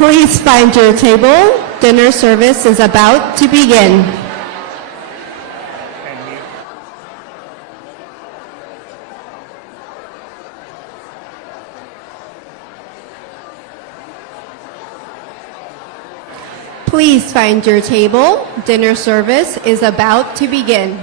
Please find your table. Dinner service is about to begin. Please find your table. Dinner service is about to begin.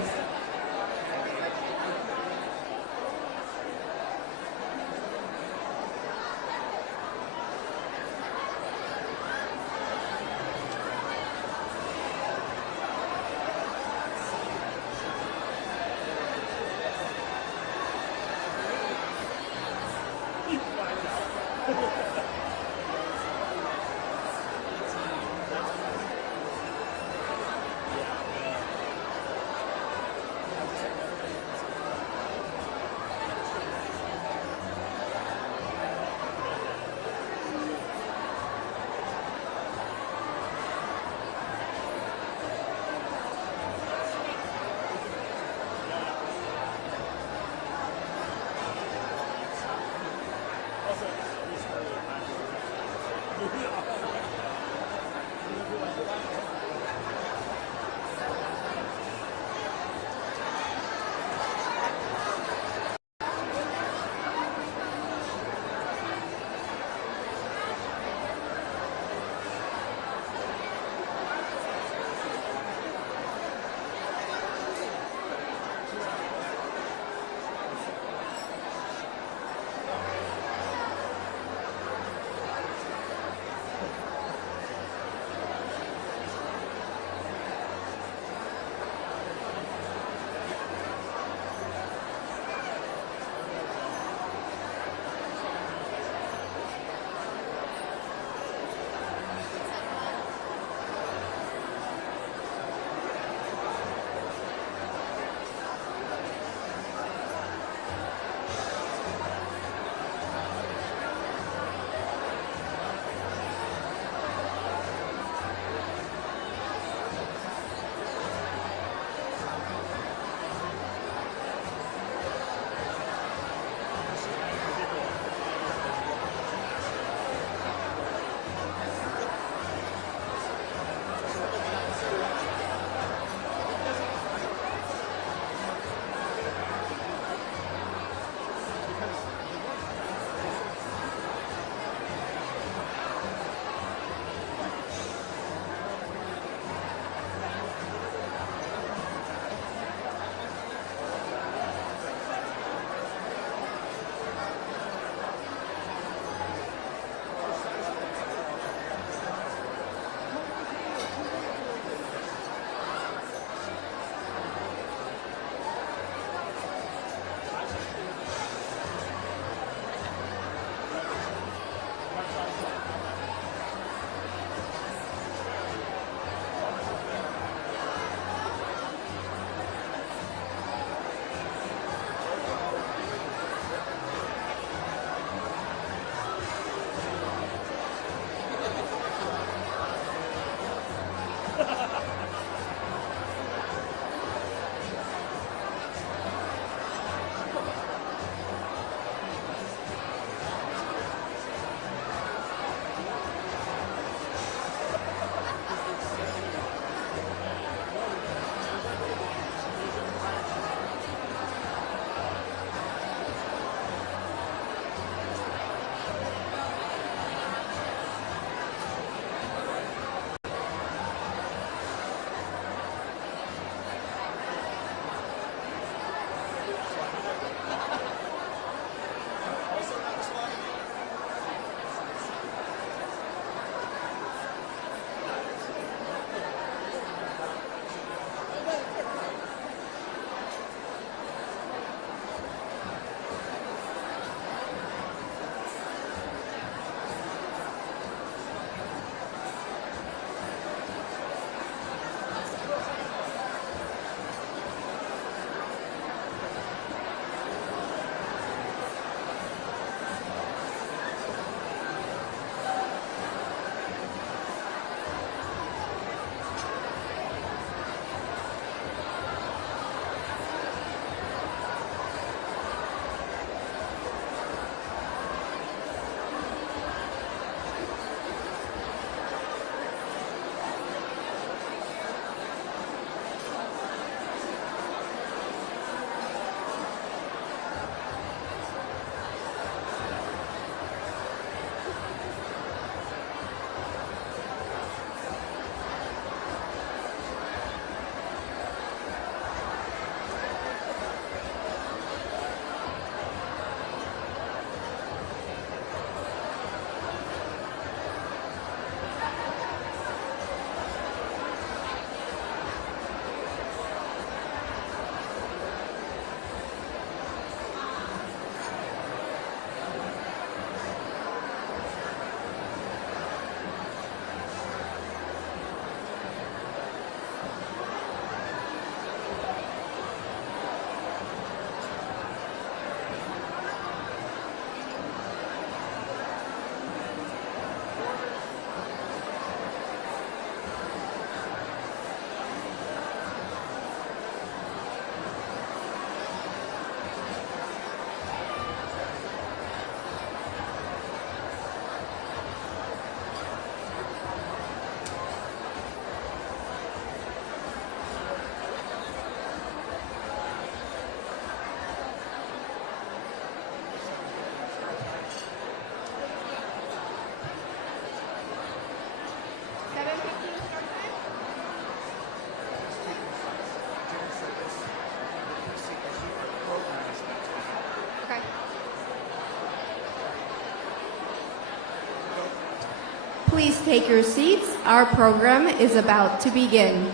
take your seats. Our program is about to begin.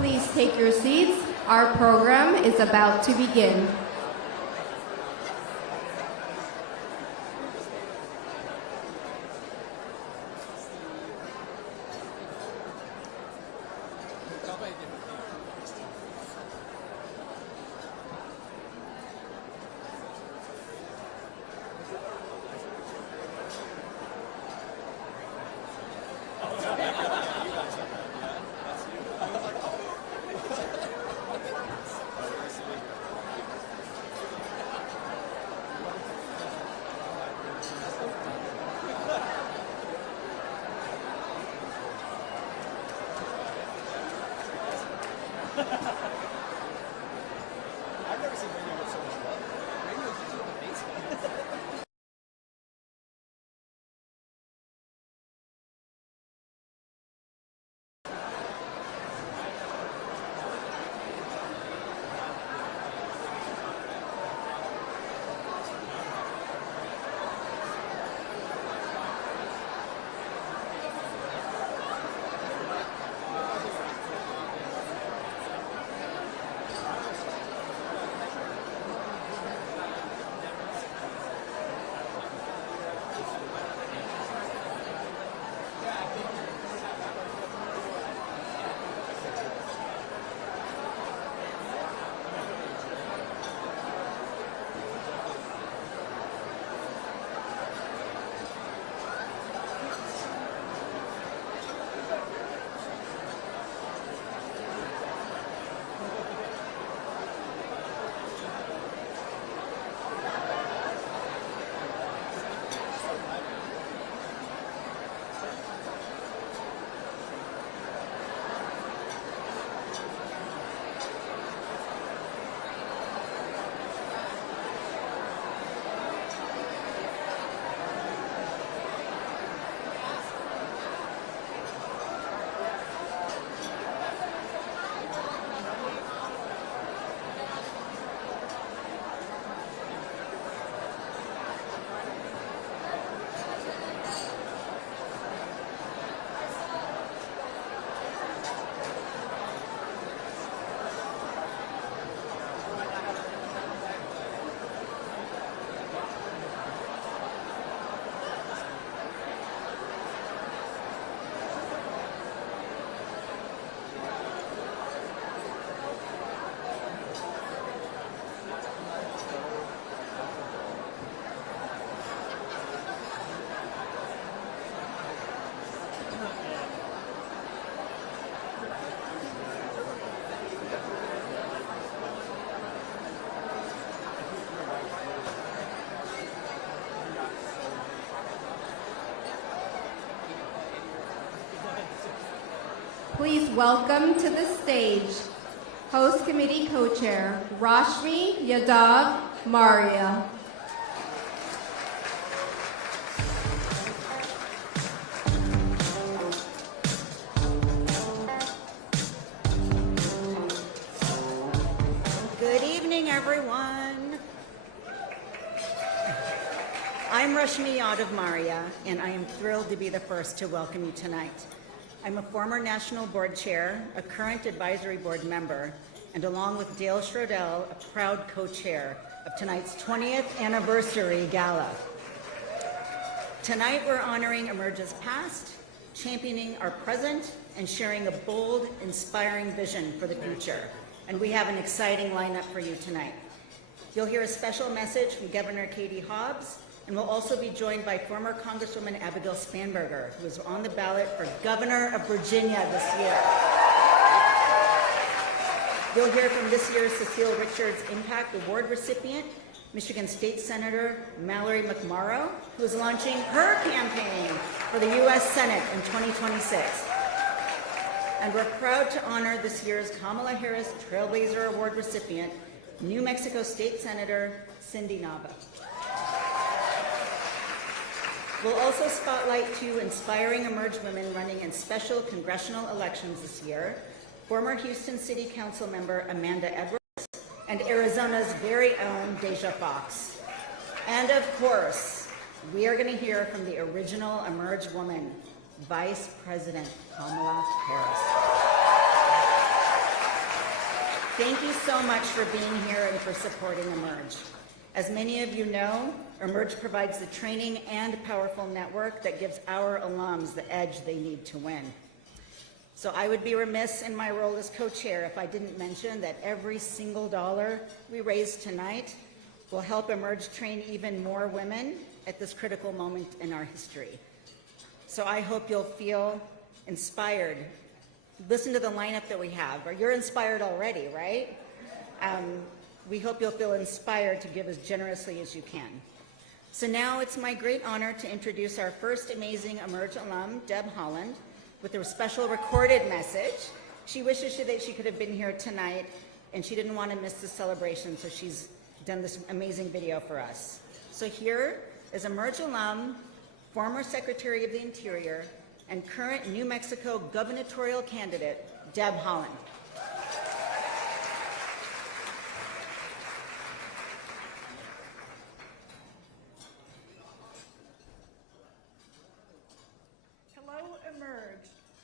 Please take your seats. Our program is about to begin. Please welcome to the stage Host Committee Co-Chair Rashmi Yadav Maria. Good evening, everyone. I'm Rashmi Yadav Maria, and I am thrilled to be the first to welcome you tonight. I'm a former National Board Chair, a current Advisory Board member, and along with Dale Schrodel, a proud co-chair of tonight's 20th anniversary gala. Tonight we're honoring Emerge's past, championing our present, and sharing a bold, inspiring vision for the future. And we have an exciting lineup for you tonight. You'll hear a special message from Governor Katie Hobbs And we'll also be joined by former Congresswoman Abigail Spanberger, who is on the ballot for Governor of Virginia this year. You'll hear from this year's Cecile Richards Impact Award recipient, Michigan State Senator Mallory McMorrow, who is launching her campaign for the U.S. Senate in 2026. And we're proud to honor this year's Kamala Harris Trailblazer Award recipient, New Mexico State Senator Cindy Nava. We'll also spotlight two inspiring Emerge women running in special congressional elections this year, former Houston City Council member Amanda Edwards and Arizona's very own Deja Fox. And of course, we are going to hear from the original Emerge woman, Vice President Kamala Harris. Thank you so much for being here and for supporting Emerge. As many of you know, Emerge provides the training and powerful network that gives our alums the edge they need to win. So I would be remiss in my role as co-chair if I didn't mention that every single dollar we raise tonight will help Emerge train even more women at this critical moment in our history. So I hope you'll feel inspired. Listen to the lineup that we have. You're inspired already, right? We hope you'll feel inspired to give as generously as you can. So now it's my great honor to introduce our first amazing Emerge alum, Deb Haaland, with a special recorded message. She wishes that she could have been here tonight, and she didn't want to miss the celebration, so she's done this amazing video for us. So here is Emerge alum, former Secretary of the Interior, and current New Mexico gubernatorial candidate, Deb Haaland.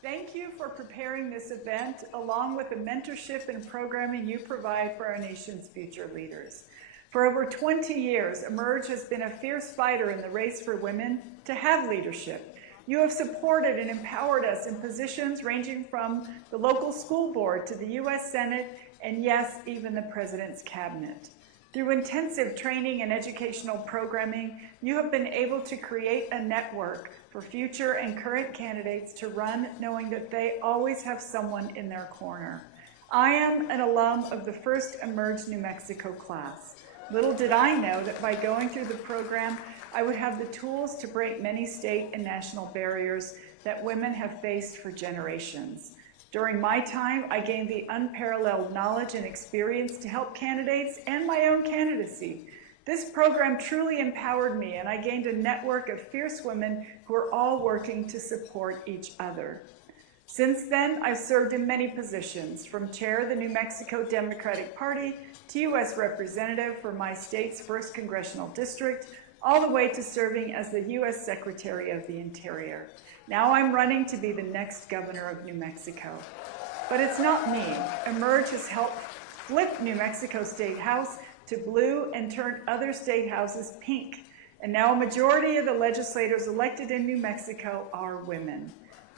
Thank you for preparing this event, along with the mentorship and programming you provide for our nation's future leaders. For over 20 years, Emerge has been a fierce fighter in the race for women to have leadership. You have supported and empowered us in positions ranging from the local school board to the U.S. Senate, and yes, even the President's cabinet. Through intensive training and educational programming, you have been able to create a network for future and current candidates to run knowing that they always have someone in their corner. I am an alum of the first Emerge New Mexico class. Little did I know that by going through the program, I would have the tools to break many state and national barriers that women have faced for generations. During my time, I gained the unparalleled knowledge and experience to help candidates and my own candidacy. This program truly empowered me, and I gained a network of fierce women who are all working to support each other. Since then, I've served in many positions, from chair of the New Mexico Democratic Party to U.S. representative for my state's 1st Congressional District, all the way to serving as the U.S. Secretary of the Interior. Now I'm running to be the next governor of New Mexico. But it's not me. Emerge has helped flip New Mexico State House to blue and turn other state houses pink. And now a majority of the legislators elected in New Mexico are women.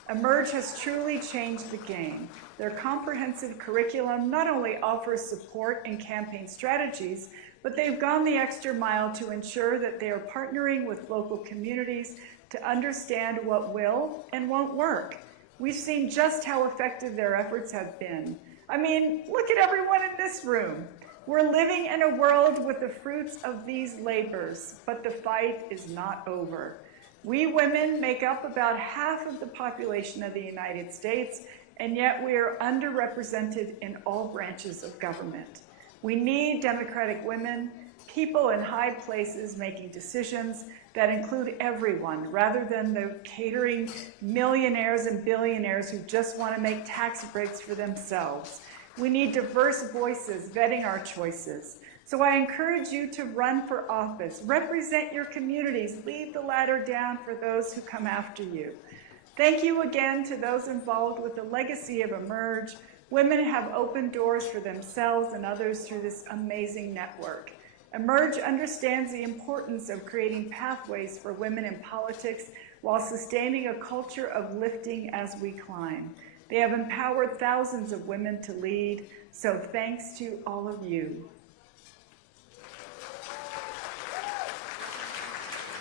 Emerge has truly changed the game. Their comprehensive curriculum not only offers support and campaign strategies, but they've gone the extra mile to ensure that they are partnering with local communities to understand what will and won't work. We've seen just how effective their efforts have been. I mean, look at everyone in this room. We're living in a world with the fruits of these labors, but the fight is not over. We women make up about half of the population of the United States, and yet we are underrepresented in all branches of government. We need democratic women, people in high places making decisions that include everyone, rather than the catering millionaires and billionaires who just want to make tax breaks for themselves. We need diverse voices vetting our choices. So I encourage you to run for office, represent your communities, lead the ladder down for those who come after you. Thank you again to those involved with the legacy of Emerge. Women have opened doors for themselves and others through this amazing network. Emerge understands the importance of creating pathways for women in politics while sustaining a culture of lifting as we climb. They have empowered thousands of women to lead, so thanks to all of you.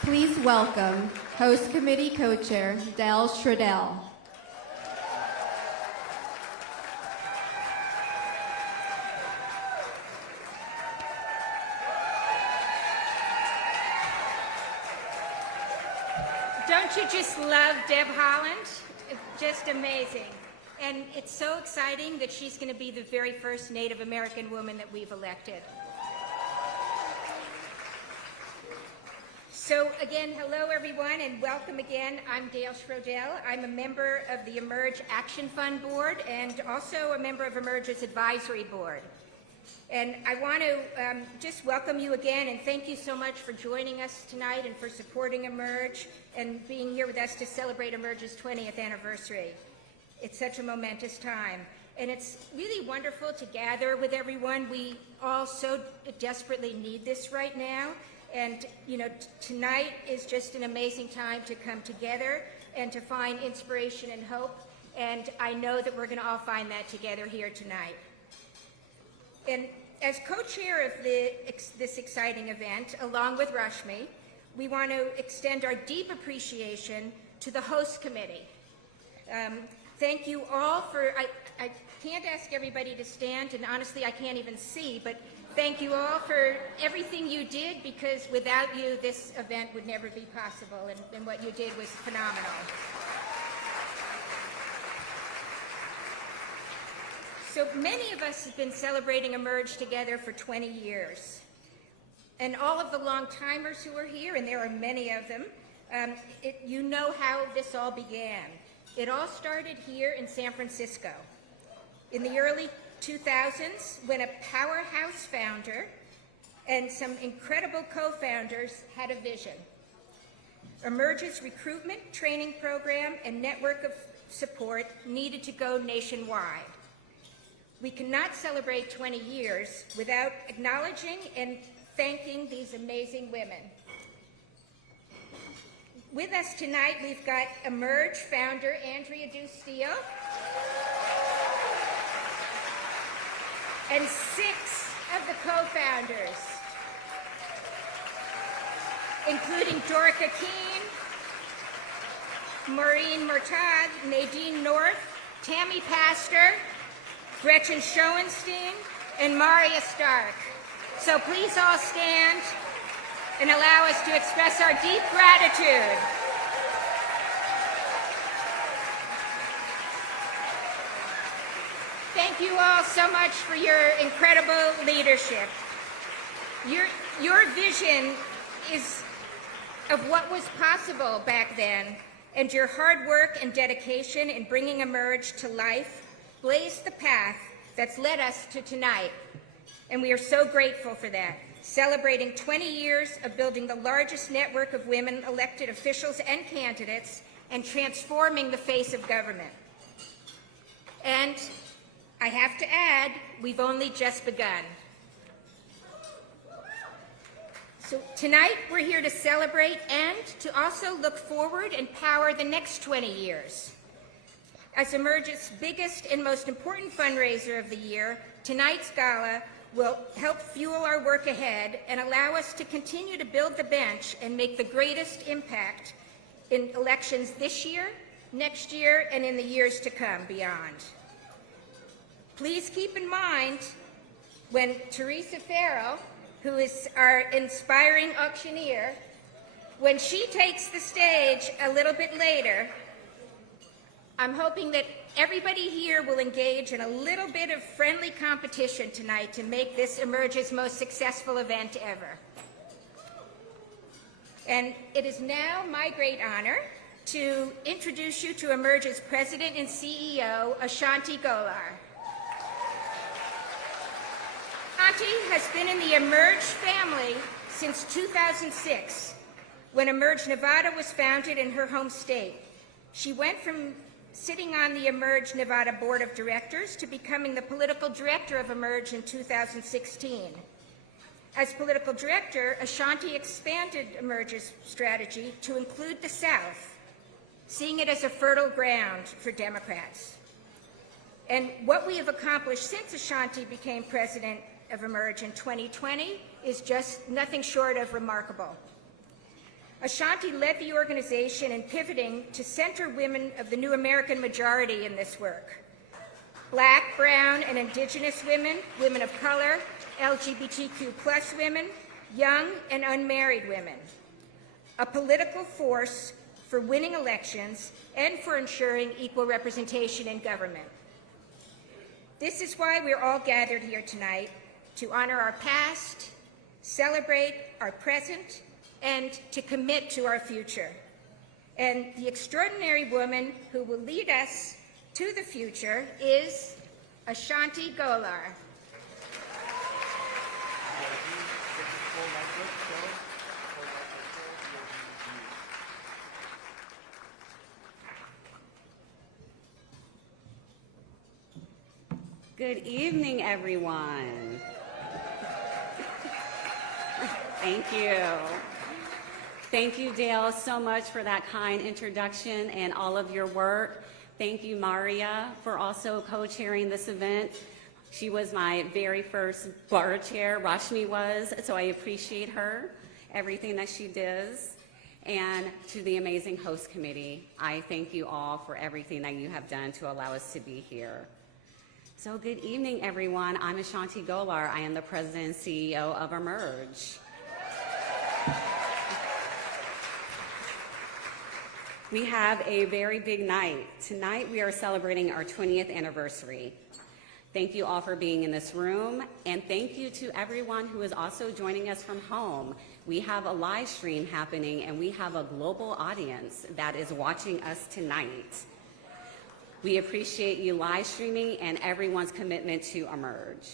Please welcome Host Committee Co-Chair Del Schradell. Don't you just love Deb Haaland? It's just amazing. And it's so exciting that she's going to be the very first Native American woman that we've elected. So again, hello everyone and welcome again. I'm Dale Schrodell. I'm a member of the Emerge Action Fund Board and also a member of Emerge's Advisory Board. And I want to just welcome you again and thank you so much for joining us tonight and for supporting Emerge and being here with us to celebrate Emerge's 20th anniversary. It's such a momentous time. And it's really wonderful to gather with everyone. We all so desperately need this right now. And, you know, tonight is just an amazing time to come together and to find inspiration and hope. And I know that we're going to all find that together here tonight. And as co-chair of this exciting event, along with Rashmi, we want to extend our deep appreciation to the host committee. Thank you all for, I can't ask everybody to stand, and honestly I can't even see, but thank you all for everything you did, because without you this event would never be possible, and what you did was phenomenal. So many of us have been celebrating Emerge together for 20 years. And all of the long-timers who are here, and there are many of them, you know how this all began. It all started here in San Francisco in the early 2000s when a powerhouse founder and some incredible co-founders had a vision. Emerge's recruitment, training program, and network of support needed to go nationwide. We cannot celebrate 20 years without acknowledging and thanking these amazing women. With us tonight, we've got Emerge founder Andrea Dustillo and 6 of the co-founders, including Dorica Keene, Maureen Murtad, Nadine North, Tammy Pastor, Gretchen Schoenstein, and Maria Stark. So please all stand and allow us to express our deep gratitude. Thank you all so much for your incredible leadership. Your vision is of what was possible back then, and your hard work and dedication in bringing Emerge to life blazed the path that's led us to tonight. And we are so grateful for that, celebrating 20 years of building the largest network of women elected officials and candidates and transforming the face of government. And I have to add, we've only just begun. So tonight we're here to celebrate and to also look forward and power the next 20 years. As Emerge's biggest and most important fundraiser of the year, tonight's gala will help fuel our work ahead and allow us to continue to build the bench and make the greatest impact in elections this year, next year, and in the years to come beyond. Please keep in mind when Teresa Farrell, who is our inspiring auctioneer, when she takes the stage a little bit later, I'm hoping that everybody here will engage in a little bit of friendly competition tonight to make this Emerge's most successful event ever. And it is now my great honor to introduce you to Emerge's President and CEO, Ashanti Golar. Ashanti has been in the Emerge family since 2006, when Emerge Nevada was founded in her home state. She went from sitting on the Emerge Nevada Board of Directors to becoming the political director of Emerge in 2016. As political director, Ashanti expanded Emerge's strategy to include the South, seeing it as a fertile ground for Democrats. And what we have accomplished since Ashanti became president of Emerge in 2020 is just nothing short of remarkable. Ashanti led the organization in pivoting to center women of the new American majority in this work. Black, brown, and indigenous women, women of color, LGBTQ+ women, young and unmarried women. A political force for winning elections and for ensuring equal representation in government. This is why we're all gathered here tonight, to honor our past, celebrate our present, and to commit to our future. And the extraordinary woman who will lead us to the future is Ashanti Golar. Good evening, everyone. Thank you. Thank you, Dale, so much for that kind introduction and all of your work. Thank you, Maria, for also co-chairing this event. She was my very first board chair, Rashmi was, so I appreciate her, everything that she does. And to the amazing host committee, I thank you all for everything that you have done to allow us to be here. So good evening, everyone. I'm Ashanti Golar. I am the president and CEO of Emerge. We have a very big night. Tonight we are celebrating our 20th anniversary. Thank you all for being in this room, and thank you to everyone who is also joining us from home. We have a live stream happening, and we have a global audience that is watching us tonight. We appreciate you live streaming and everyone's commitment to Emerge.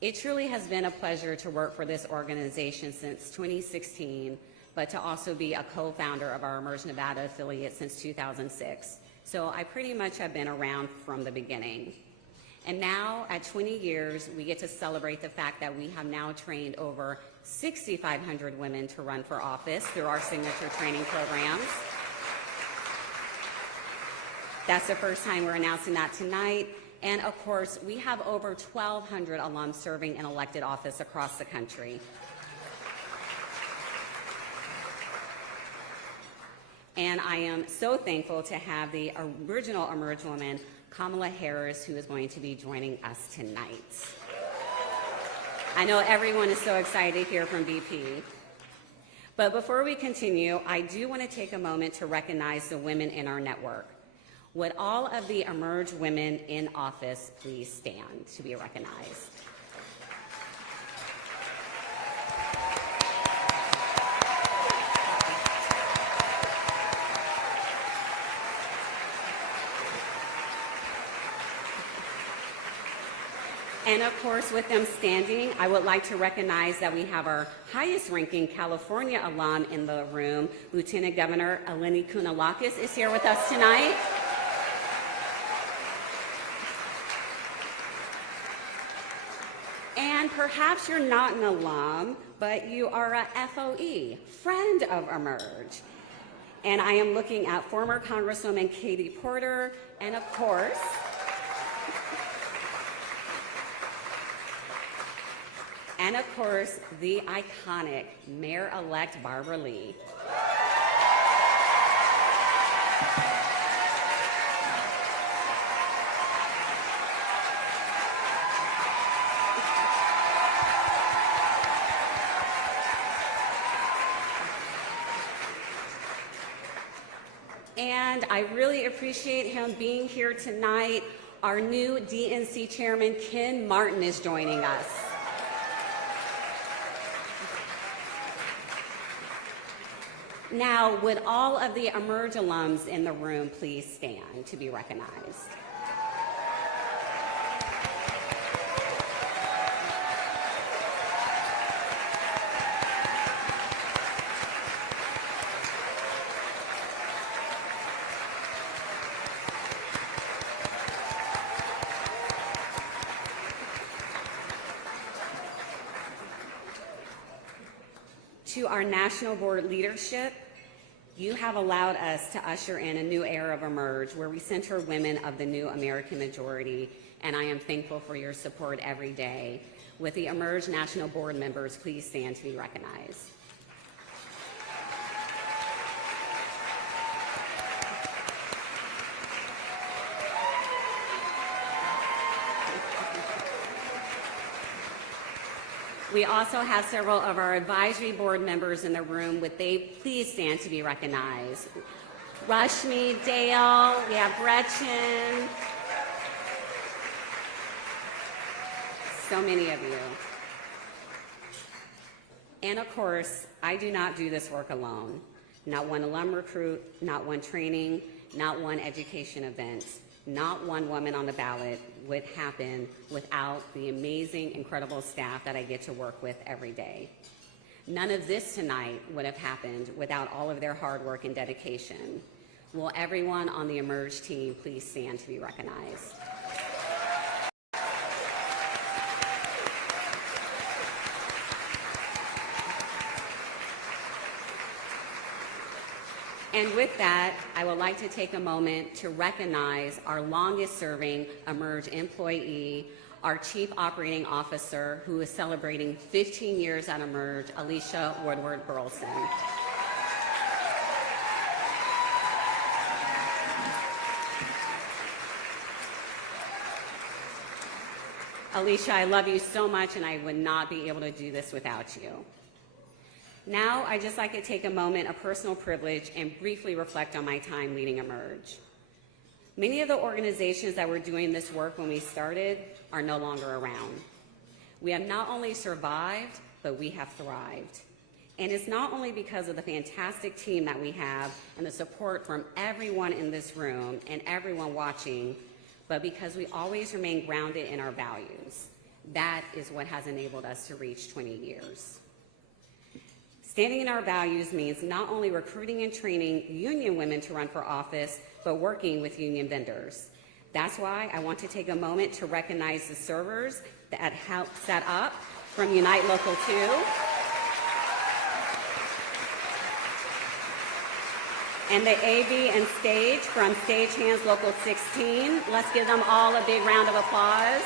It truly has been a pleasure to work for this organization since 2016, but to also be a co-founder of our Emerge Nevada affiliate since 2006. So I pretty much have been around from the beginning. And now, at 20 years, we get to celebrate the fact that we have now trained over 6,500 women to run for office through our signature training programs. That's the first time we're announcing that tonight. And of course, we have over 1,200 alums serving in elected office across the country. And I am so thankful to have the original Emerge woman, Kamala Harris, who is going to be joining us tonight. I know everyone is so excited to hear from VP. But before we continue, I do want to take a moment to recognize the women in our network. Would all of the Emerge women in office please stand to be recognized? And of course, with them standing, I would like to recognize that we have our highest ranking California alum in the room. Lieutenant Governor Eleni Kounalakis is here with us tonight. And perhaps you're not an alum, but you are a FOE, friend of Emerge. And I am looking at former Congresswoman Katie Porter, and of course, the iconic Mayor-elect Barbara Lee. And I really appreciate him being here tonight. Our new DNC chairman, Ken Martin, is joining us. Now, would all of the Emerge alums in the room please stand to be recognized? To our national board leadership, you have allowed us to usher in a new era of Emerge where we center women of the new American majority, and I am thankful for your support every day. With the Emerge national board members, please stand to be recognized. We also have several of our advisory board members in the room. Would they please stand to be recognized? Rashmi, Dale, we have Gretchen. So many of you. And of course, I do not do this work alone. Not one alum recruit, not one training, not one education event, not one woman on the ballot would happen without the amazing, incredible staff that I get to work with every day. None of this tonight would have happened without all of their hard work and dedication. Will everyone on the Emerge team please stand to be recognized? And with that, I would like to take a moment to recognize our longest serving Emerge employee, our Chief Operating Officer, who is celebrating 15 years at Emerge, Alicia Woodward Burleson. Alicia, I love you so much, and I would not be able to do this without you. Now, I'd just like to take a moment of personal privilege and briefly reflect on my time leading Emerge. Many of the organizations that were doing this work when we started are no longer around. We have not only survived, but we have thrived. And it's not only because of the fantastic team that we have and the support from everyone in this room and everyone watching, but because we always remain grounded in our values. That is what has enabled us to reach 20 years. Standing in our values means not only recruiting and training union women to run for office, but working with union vendors. That's why I want to take a moment to recognize the servers that helped set up from Unite Local 2. And the AV and stage from Stagehands Local 16. Let's give them all a big round of applause.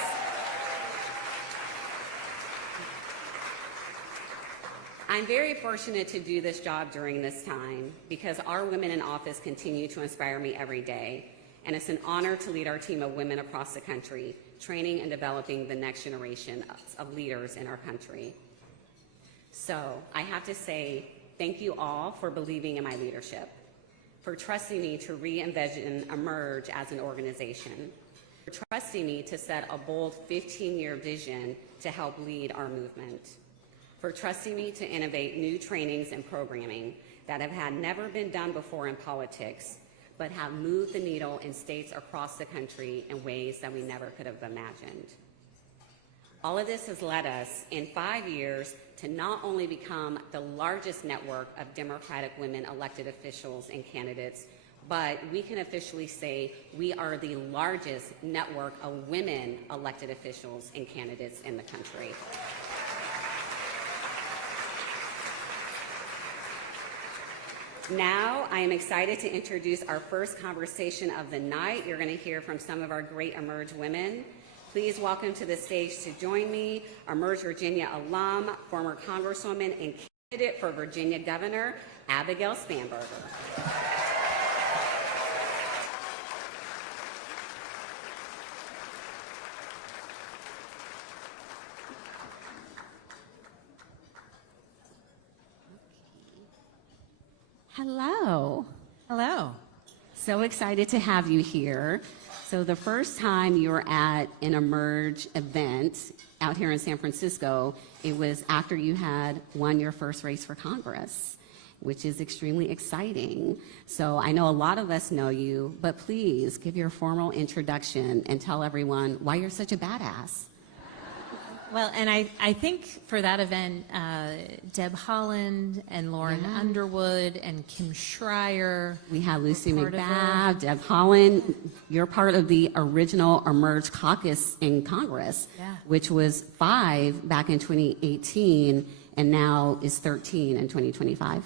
I'm very fortunate to do this job during this time because our women in office continue to inspire me every day. And it's an honor to lead our team of women across the country, training and developing the next generation of leaders in our country. So I have to say thank you all for believing in my leadership, for trusting me to re-envision Emerge as an organization, for trusting me to set a bold 15-year vision to help lead our movement, for trusting me to innovate new trainings and programming that have never been done before in politics, but have moved the needle in states across the country in ways that we never could have imagined. All of this has led us, in 5 years, to not only become the largest network of Democratic women elected officials and candidates, but we can officially say we are the largest network of women elected officials and candidates in the country. Now, I am excited to introduce our first conversation of the night. You're going to hear from some of our great Emerge women. Please welcome to the stage to join me, Emerge Virginia alum, former Congresswoman, and candidate for Virginia Governor, Abigail Spanberger. Hello. Hello. So excited to have you here. So the first time you were at an Emerge event out here in San Francisco, it was after you had won your first race for Congress, which is extremely exciting. So I know a lot of us know you, but please give your formal introduction and tell everyone why you're such a badass. Well, and I think for that event, Deb Haaland and Lauren Underwood and Kim Schreier. We had Lucy part of McBath, Deb Haaland. You're part of the original Emerge caucus in Congress, which was 5 back in 2018 and now is 13 in 2025.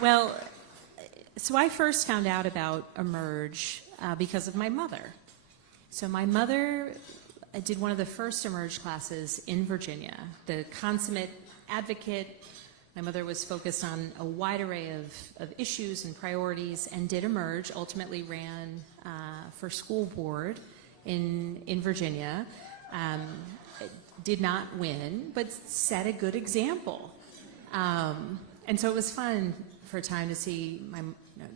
Well, so I first found out about Emerge because of my mother. So my mother did one of the first Emerge classes in Virginia, the consummate advocate. My mother was focused on a wide array of issues and priorities and did Emerge, ultimately ran for school board in Virginia. Did not win, but set a good example. And so it was fun for a time to see my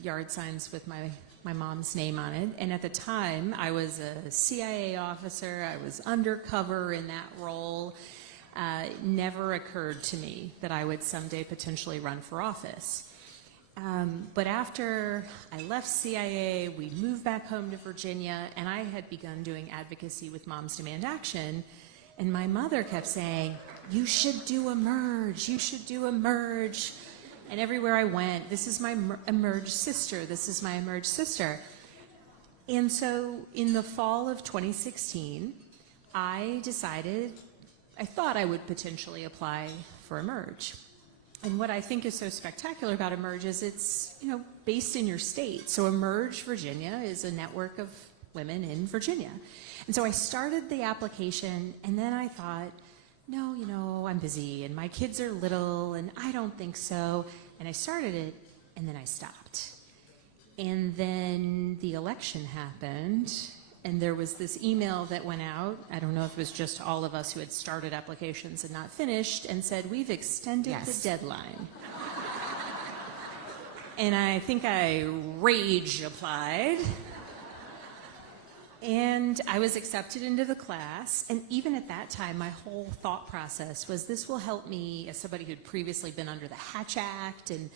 yard signs with my mom's name on it. And at the time, I was a CIA officer. I was undercover in that role. It never occurred to me that I would someday potentially run for office. But after I left CIA, we moved back home to Virginia, and I had begun doing advocacy with Moms Demand Action. And my mother kept saying, "You should do Emerge, you should do Emerge." And everywhere I went, "This is my Emerge sister, this is my Emerge sister." And so in the fall of 2016, I thought I would potentially apply for Emerge. And what I think is so spectacular about Emerge is it's, based in your state. So Emerge Virginia is a network of women in Virginia. And so I started the application, and then I thought, no, I'm busy, and my kids are little, and I don't think so. And I started it, and then I stopped. And then the election happened, and there was this email that went out. I don't know if it was just all of us who had started applications and not finished, and said, "We've extended the deadline." And I think I rage applied. And I was accepted into the class, and even at that time, my whole thought process was, this will help me, as somebody who'd previously been under the Hatch Act and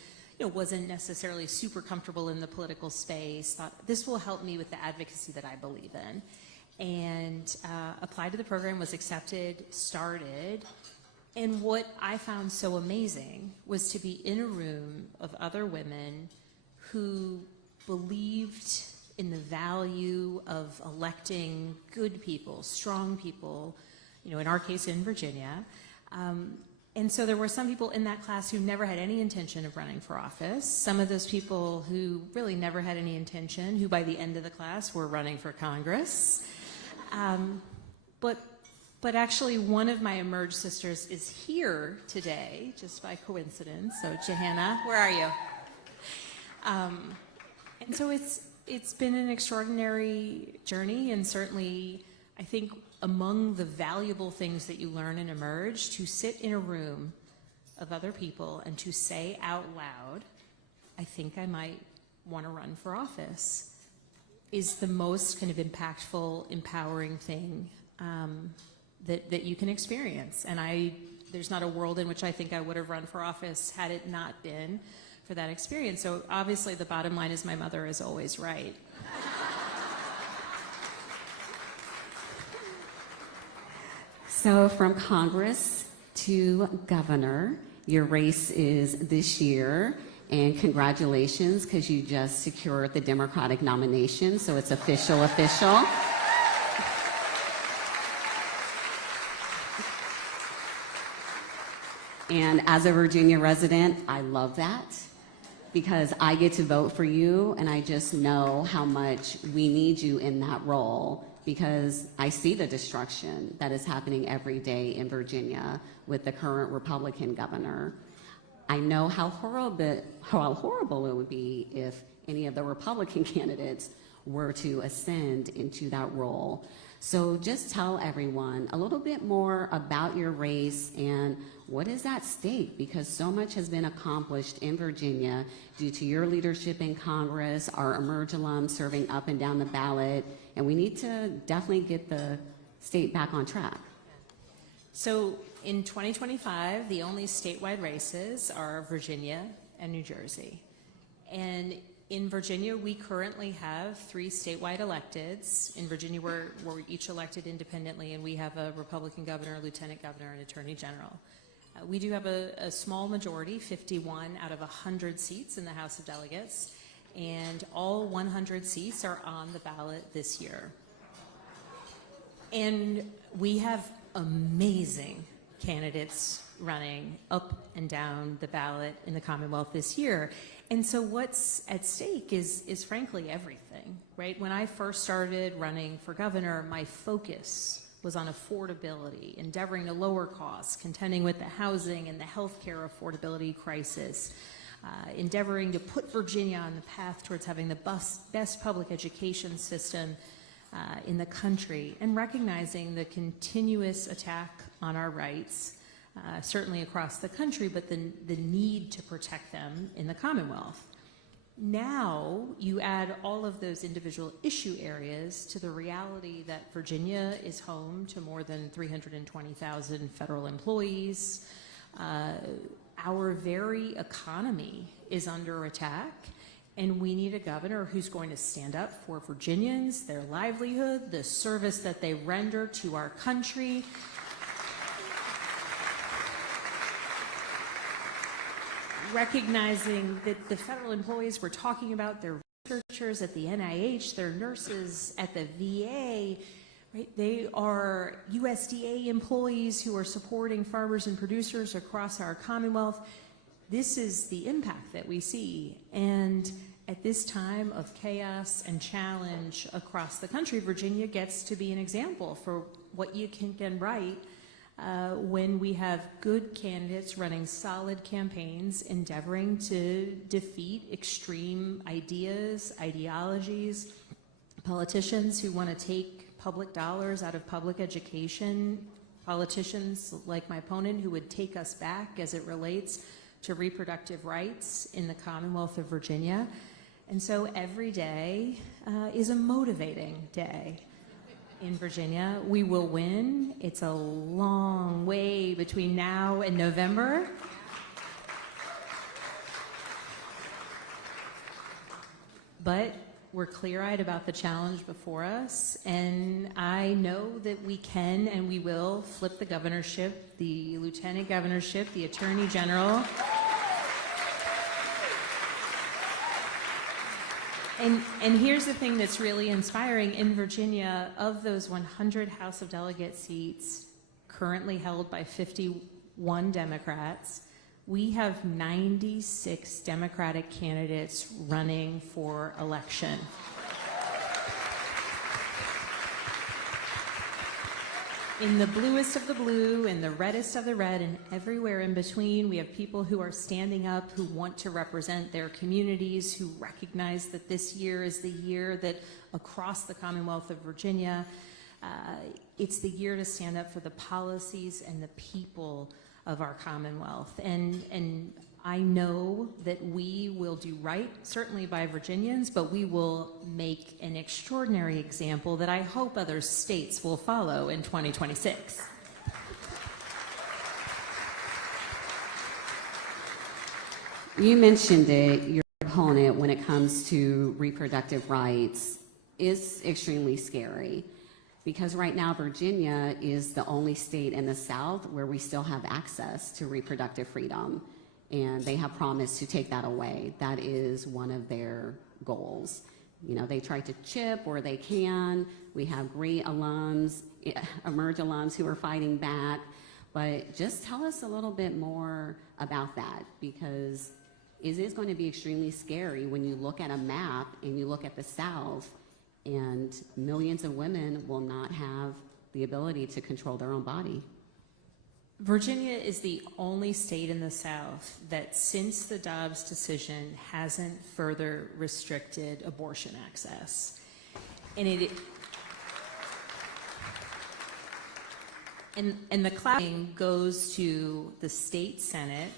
wasn't necessarily super comfortable in the political space, thought this will help me with the advocacy that I believe in. And applied to the program, was accepted, started, and what I found so amazing was to be in a room of other women who believed in the value of electing good people, strong people, in our case in Virginia. And so there were some people in that class who never had any intention of running for office. Some of those people who really never had any intention, who by the end of the class were running for Congress. But actually one of my Emerge sisters is here today, just by coincidence. So Johanna, where are you? And so it's been an extraordinary journey, and certainly I think among the valuable things that you learn in Emerge, to sit in a room of other people and to say out loud, "I think I might want to run for office," is the most kind of impactful, empowering thing that you can experience. And there's not a world in which I think I would have run for office had it not been for that experience. So obviously the bottom line is my mother is always right. So from Congress to governor, your race is this year, and congratulations, because you just secured the Democratic nomination, so it's official. And as a Virginia resident, I love that, because I get to vote for you, and I just know how much we need you in that role, because I see the destruction that is happening every day in Virginia with the current Republican governor. I know how horrible it would be if any of the Republican candidates were to ascend into that role. So just tell everyone a little bit more about your race and what is at stake, because so much has been accomplished in Virginia due to your leadership in Congress, our Emerge alums serving up and down the ballot, and we need to definitely get the state back on track. So in 2025, the only statewide races are Virginia and New Jersey. And in Virginia, we currently have 3 statewide electeds. In Virginia, we're each elected independently, and we have a Republican governor, lieutenant governor, and attorney general. We do have a small majority, 51 out of 100 seats in the House of Delegates, and all 100 seats are on the ballot this year. And we have amazing candidates running up and down the ballot in the Commonwealth this year. And so what's at stake is frankly everything, right? When I first started running for governor, my focus was on affordability, endeavoring to lower costs, contending with the housing and the healthcare affordability crisis, endeavoring to put Virginia on the path towards having the best public education system in the country, and recognizing the continuous attack on our rights, certainly across the country, but the need to protect them in the Commonwealth. Now you add all of those individual issue areas to the reality that Virginia is home to more than 320,000 federal employees. Our very economy is under attack, and we need a governor who's going to stand up for Virginians, their livelihood, the service that they render to our country. Recognizing that the federal employees we're talking about, they're researchers at the NIH, they're nurses at the VA, right? They are USDA employees who are supporting farmers and producers across our Commonwealth. This is the impact that we see. And at this time of chaos and challenge across the country, Virginia gets to be an example for what you can get right when we have good candidates running solid campaigns, endeavoring to defeat extreme ideas, ideologies, politicians who want to take public dollars out of public education, politicians like my opponent who would take us back as it relates to reproductive rights in the Commonwealth of Virginia. And so every day is a motivating day. In Virginia, we will win. It's a long way between now and November. But we're clear-eyed about the challenge before us, and I know that we can and we will flip the governorship, the lieutenant governorship, the attorney general. And here's the thing that's really inspiring. In Virginia, of those 100 House of Delegate seats currently held by 51 Democrats, we have 96 Democratic candidates running for election. In the bluest of the blue, in the reddest of the red, and everywhere in between, we have people who are standing up, who want to represent their communities, who recognize that this year is the year that across the Commonwealth of Virginia, it's the year to stand up for the policies and the people of our Commonwealth. And I know that we will do right, certainly by Virginians, but we will make an extraordinary example that I hope other states will follow in 2026. You mentioned it, your opponent, when it comes to reproductive rights, is extremely scary. Because right now, Virginia is the only state in the South where we still have access to reproductive freedom. And they have promised to take that away. That is one of their goals. You know, they try to chip where they can. We have great alums, Emerge alums who are fighting back. But just tell us a little bit more about that, because it is going to be extremely scary when you look at a map and you look at the South, and millions of women will not have the ability to control their own body. Virginia is the only state in the South that, since the Dobbs decision, hasn't further restricted abortion access. And the clouding goes to the state Senate,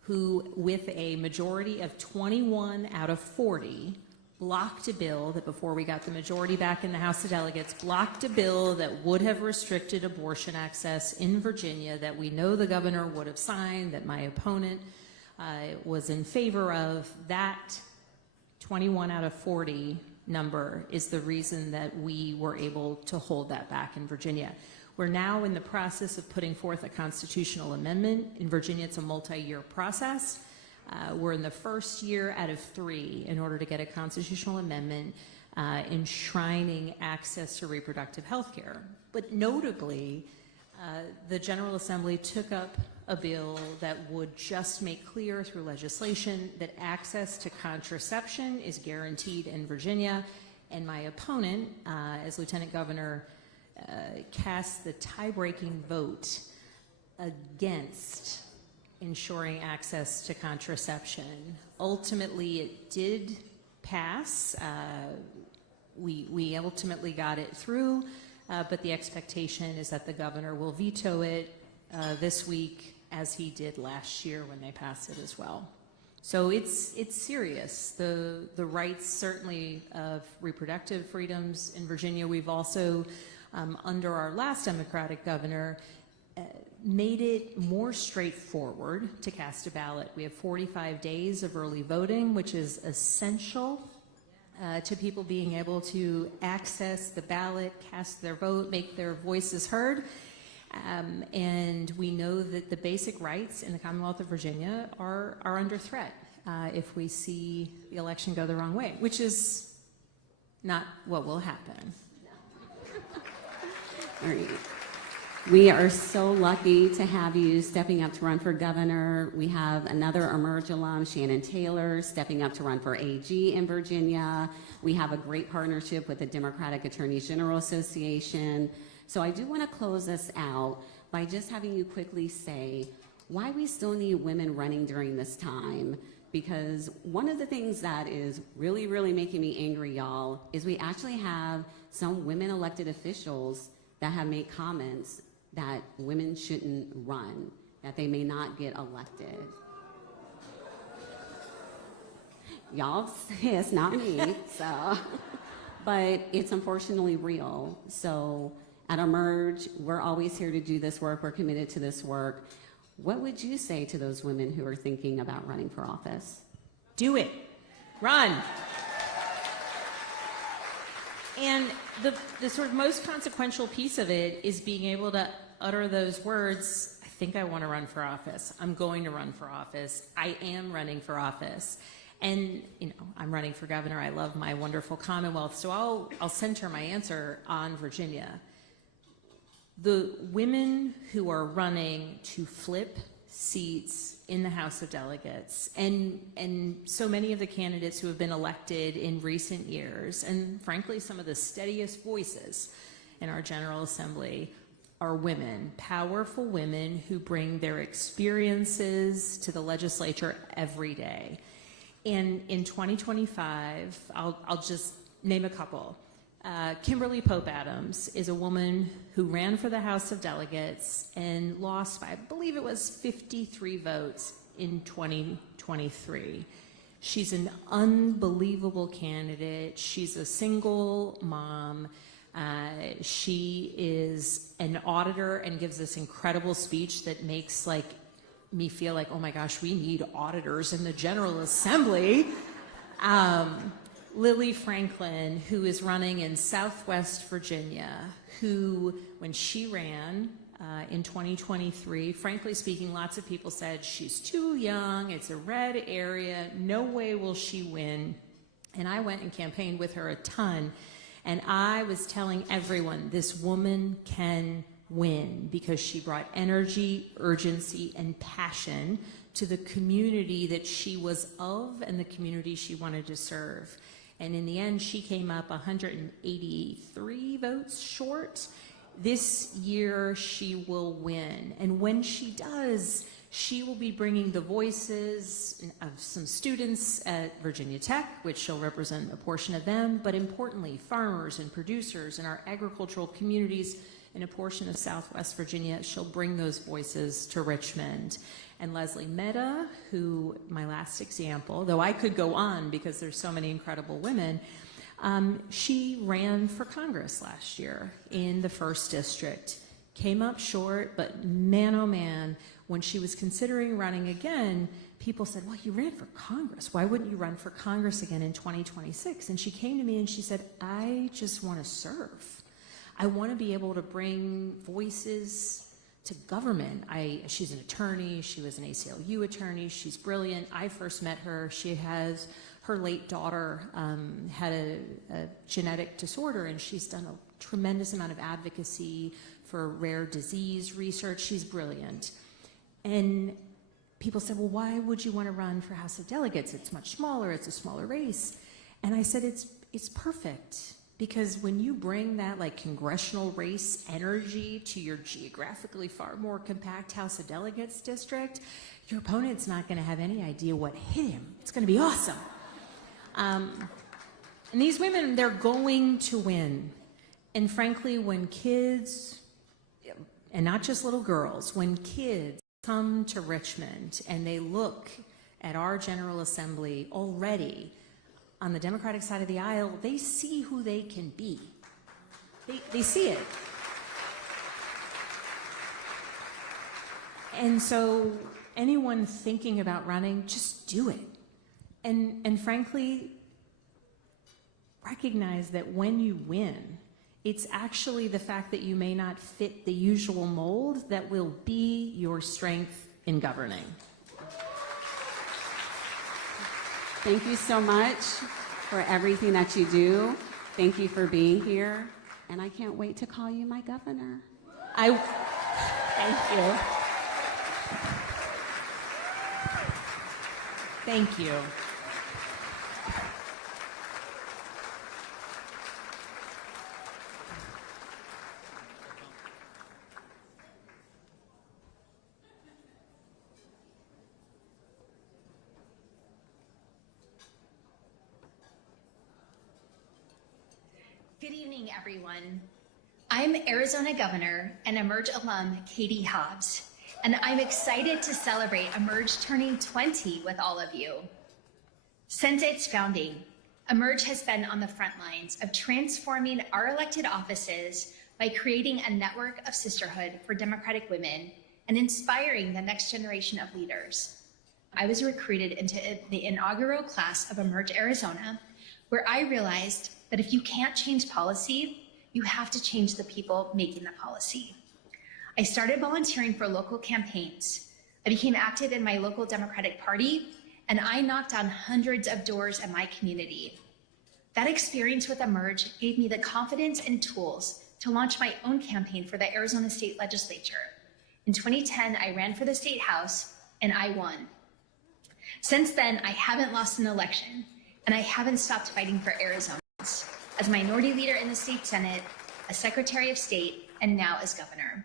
who, with a majority of 21 out of 40, blocked a bill that, before we got the majority back in the House of Delegates, blocked a bill that would have restricted abortion access in Virginia, that we know the governor would have signed, that my opponent was in favor of. That 21 out of 40 number is the reason that we were able to hold that back in Virginia. We're now in the process of putting forth a constitutional amendment. In Virginia, it's a multi-year process. We're in the first year out of 3 in order to get a constitutional amendment enshrining access to reproductive health care. But notably, the General Assembly took up a bill that would just make clear through legislation that access to contraception is guaranteed in Virginia. And my opponent, as Lieutenant Governor, cast the tie-breaking vote against ensuring access to contraception. Ultimately, it did pass We ultimately got it through, but the expectation is that the governor will veto it this week, as he did last year when they passed it as well. So it's serious. The rights, certainly, of reproductive freedoms in Virginia. We've also, under our last Democratic governor, made it more straightforward to cast a ballot. We have 45 days of early voting, which is essential to people being able to access the ballot, cast their vote, make their voices heard. And we know that the basic rights in the Commonwealth of Virginia are under threat if we see the election go the wrong way, which is not what will happen. All right. We are so lucky to have you stepping up to run for governor. We have another Emerge alum, Shannon Taylor, stepping up to run for AG in Virginia. We have a great partnership with the Democratic Attorney General Association. So I do want to close this out by just having you quickly say why we still need women running during this time. Because one of the things that is really, really making me angry, y'all, is we actually have some women elected officials that have made comments that women shouldn't run, that they may not get elected. Y'all say it's not me, so, but it's unfortunately real. So at Emerge, we're always here to do this work. We're committed to this work. What would you say to those women who are thinking about running for office? Do it. Run. And the sort of most consequential piece of it is being able to utter those words, I think I want to run for office. I'm going to run for office. I am running for office. And, you know, I'm running for governor. I love my wonderful Commonwealth. So I'll center my answer on Virginia. The women who are running to flip seats in the House of Delegates, and so many of the candidates who have been elected in recent years, and frankly some of the steadiest voices in our General Assembly, are women, powerful women who bring their experiences to the legislature every day. And in 2025, I'll just name a couple. Kimberly Pope Adams is a woman who ran for the House of Delegates and lost by, I believe it was 53 votes in 2023. She's an unbelievable candidate. She's a single mom. She is an auditor and gives this incredible speech that makes me feel like, oh my gosh, we need auditors in the General Assembly. Lily Franklin, who is running in Southwest Virginia, who, when she ran in 2023, frankly speaking, lots of people said she's too young, it's a red area, no way will she win. And I went and campaigned with her a ton, and I was telling everyone this woman can win because she brought energy, urgency, and passion to the community that she was of and the community she wanted to serve. And in the end, she came up 183 votes short. This year, she will win. And when she does, she will be bringing the voices of some students at Virginia Tech, which she'll represent a portion of them, but importantly, farmers and producers in our agricultural communities in a portion of Southwest Virginia. She'll bring those voices to Richmond. And Leslie Mehta, who, my last example, though I could go on because there's so many incredible women, she ran for Congress last year in the 1st District. Came up short, but man, oh man, when she was considering running again, people said, well, you ran for Congress. Why wouldn't you run for Congress again in 2026? And she came to me and she said, I just want to serve. I want to be able to bring voices to government. She's an attorney. She was an ACLU attorney. She's brilliant. I first met her. She has, her late daughter had a genetic disorder, and she's done a tremendous amount of advocacy for rare disease research. She's brilliant. And people said, well, why would you want to run for House of Delegates? It's much smaller. It's a smaller race. And I said, it's perfect. Because when you bring that congressional race energy to your geographically far more compact House of Delegates district, your opponent's not going to have any idea what hit him. It's going to be awesome. And these women, they're going to win. And frankly, when kids, and not just little girls, when kids come to Richmond and they look at our General Assembly already on the Democratic side of the aisle, they see who they can be. They see it. And so anyone thinking about running, just do it. And frankly, recognize that when you win, it's actually the fact that you may not fit the usual mold that will be your strength in governing. Thank you so much for everything that you do. Thank you for being here. And I can't wait to call you my governor. Thank you. Thank you. Good evening, everyone. I'm Arizona Governor and Emerge alum Katie Hobbs, and I'm excited to celebrate Emerge turning 20 with all of you. Since its founding, Emerge has been on the front lines of transforming our elected offices by creating a network of sisterhood for Democratic women and inspiring the next generation of leaders. I was recruited into the inaugural class of Emerge Arizona, where I realized that if you can't change policy, you have to change the people making the policy. I started volunteering for local campaigns. I became active in my local Democratic Party, and I knocked on hundreds of doors in my community. That experience with Emerge gave me the confidence and tools to launch my own campaign for the Arizona State Legislature. In 2010, I ran for the State House, and I won. Since then, I haven't lost an election, and I haven't stopped fighting for Arizona. As minority leader in the state Senate, as Secretary of State, and now as governor.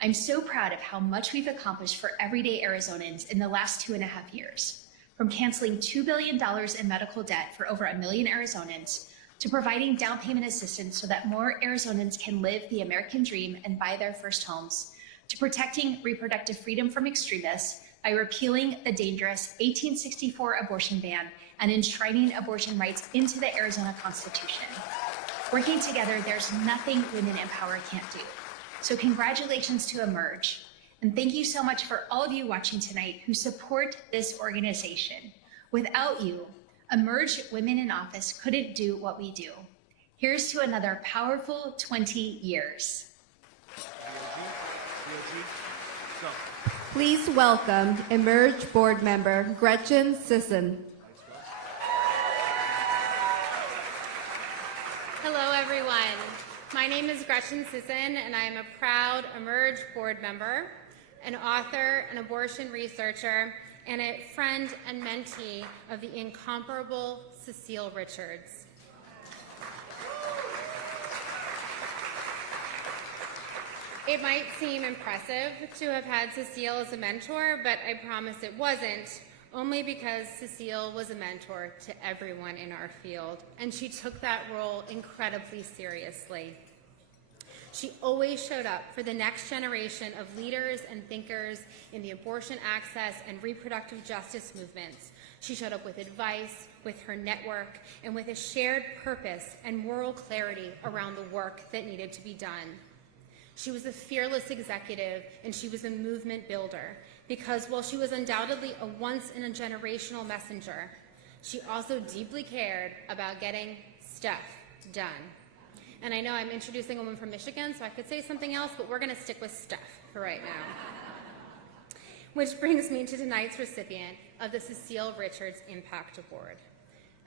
I'm so proud of how much we've accomplished for everyday Arizonans in the last 2.5 years, from canceling $2 billion in medical debt for over 1 million Arizonans, to providing down payment assistance so that more Arizonans can live the American dream and buy their first homes, to protecting reproductive freedom from extremists by repealing the dangerous 1864 abortion ban and enshrining abortion rights into the Arizona Constitution. Working together, there's nothing women in power can't do. So congratulations to Emerge. And thank you so much for all of you watching tonight who support this organization. Without you, Emerge Women in Office couldn't do what we do. Here's to another powerful 20 years. Please welcome Emerge board member Gretchen Sisson. Hello, everyone. My name is Gretchen Sisson, and I am a proud Emerge board member, an author, an abortion researcher, and a friend and mentee of the incomparable Cecile Richards. It might seem impressive to have had Cecile as a mentor, but I promise it wasn't, only because Cecile was a mentor to everyone in our field, and she took that role incredibly seriously. She always showed up for the next generation of leaders and thinkers in the abortion access and reproductive justice movements. She showed up with advice, with her network, and with a shared purpose and moral clarity around the work that needed to be done. She was a fearless executive, and she was a movement builder, because while she was undoubtedly a once-in-a-generational messenger, she also deeply cared about getting stuff done. And I know I'm introducing a woman from Michigan, so I could say something else, but we're going to stick with stuff for right now. Which brings me to tonight's recipient of the Cecile Richards Impact Award.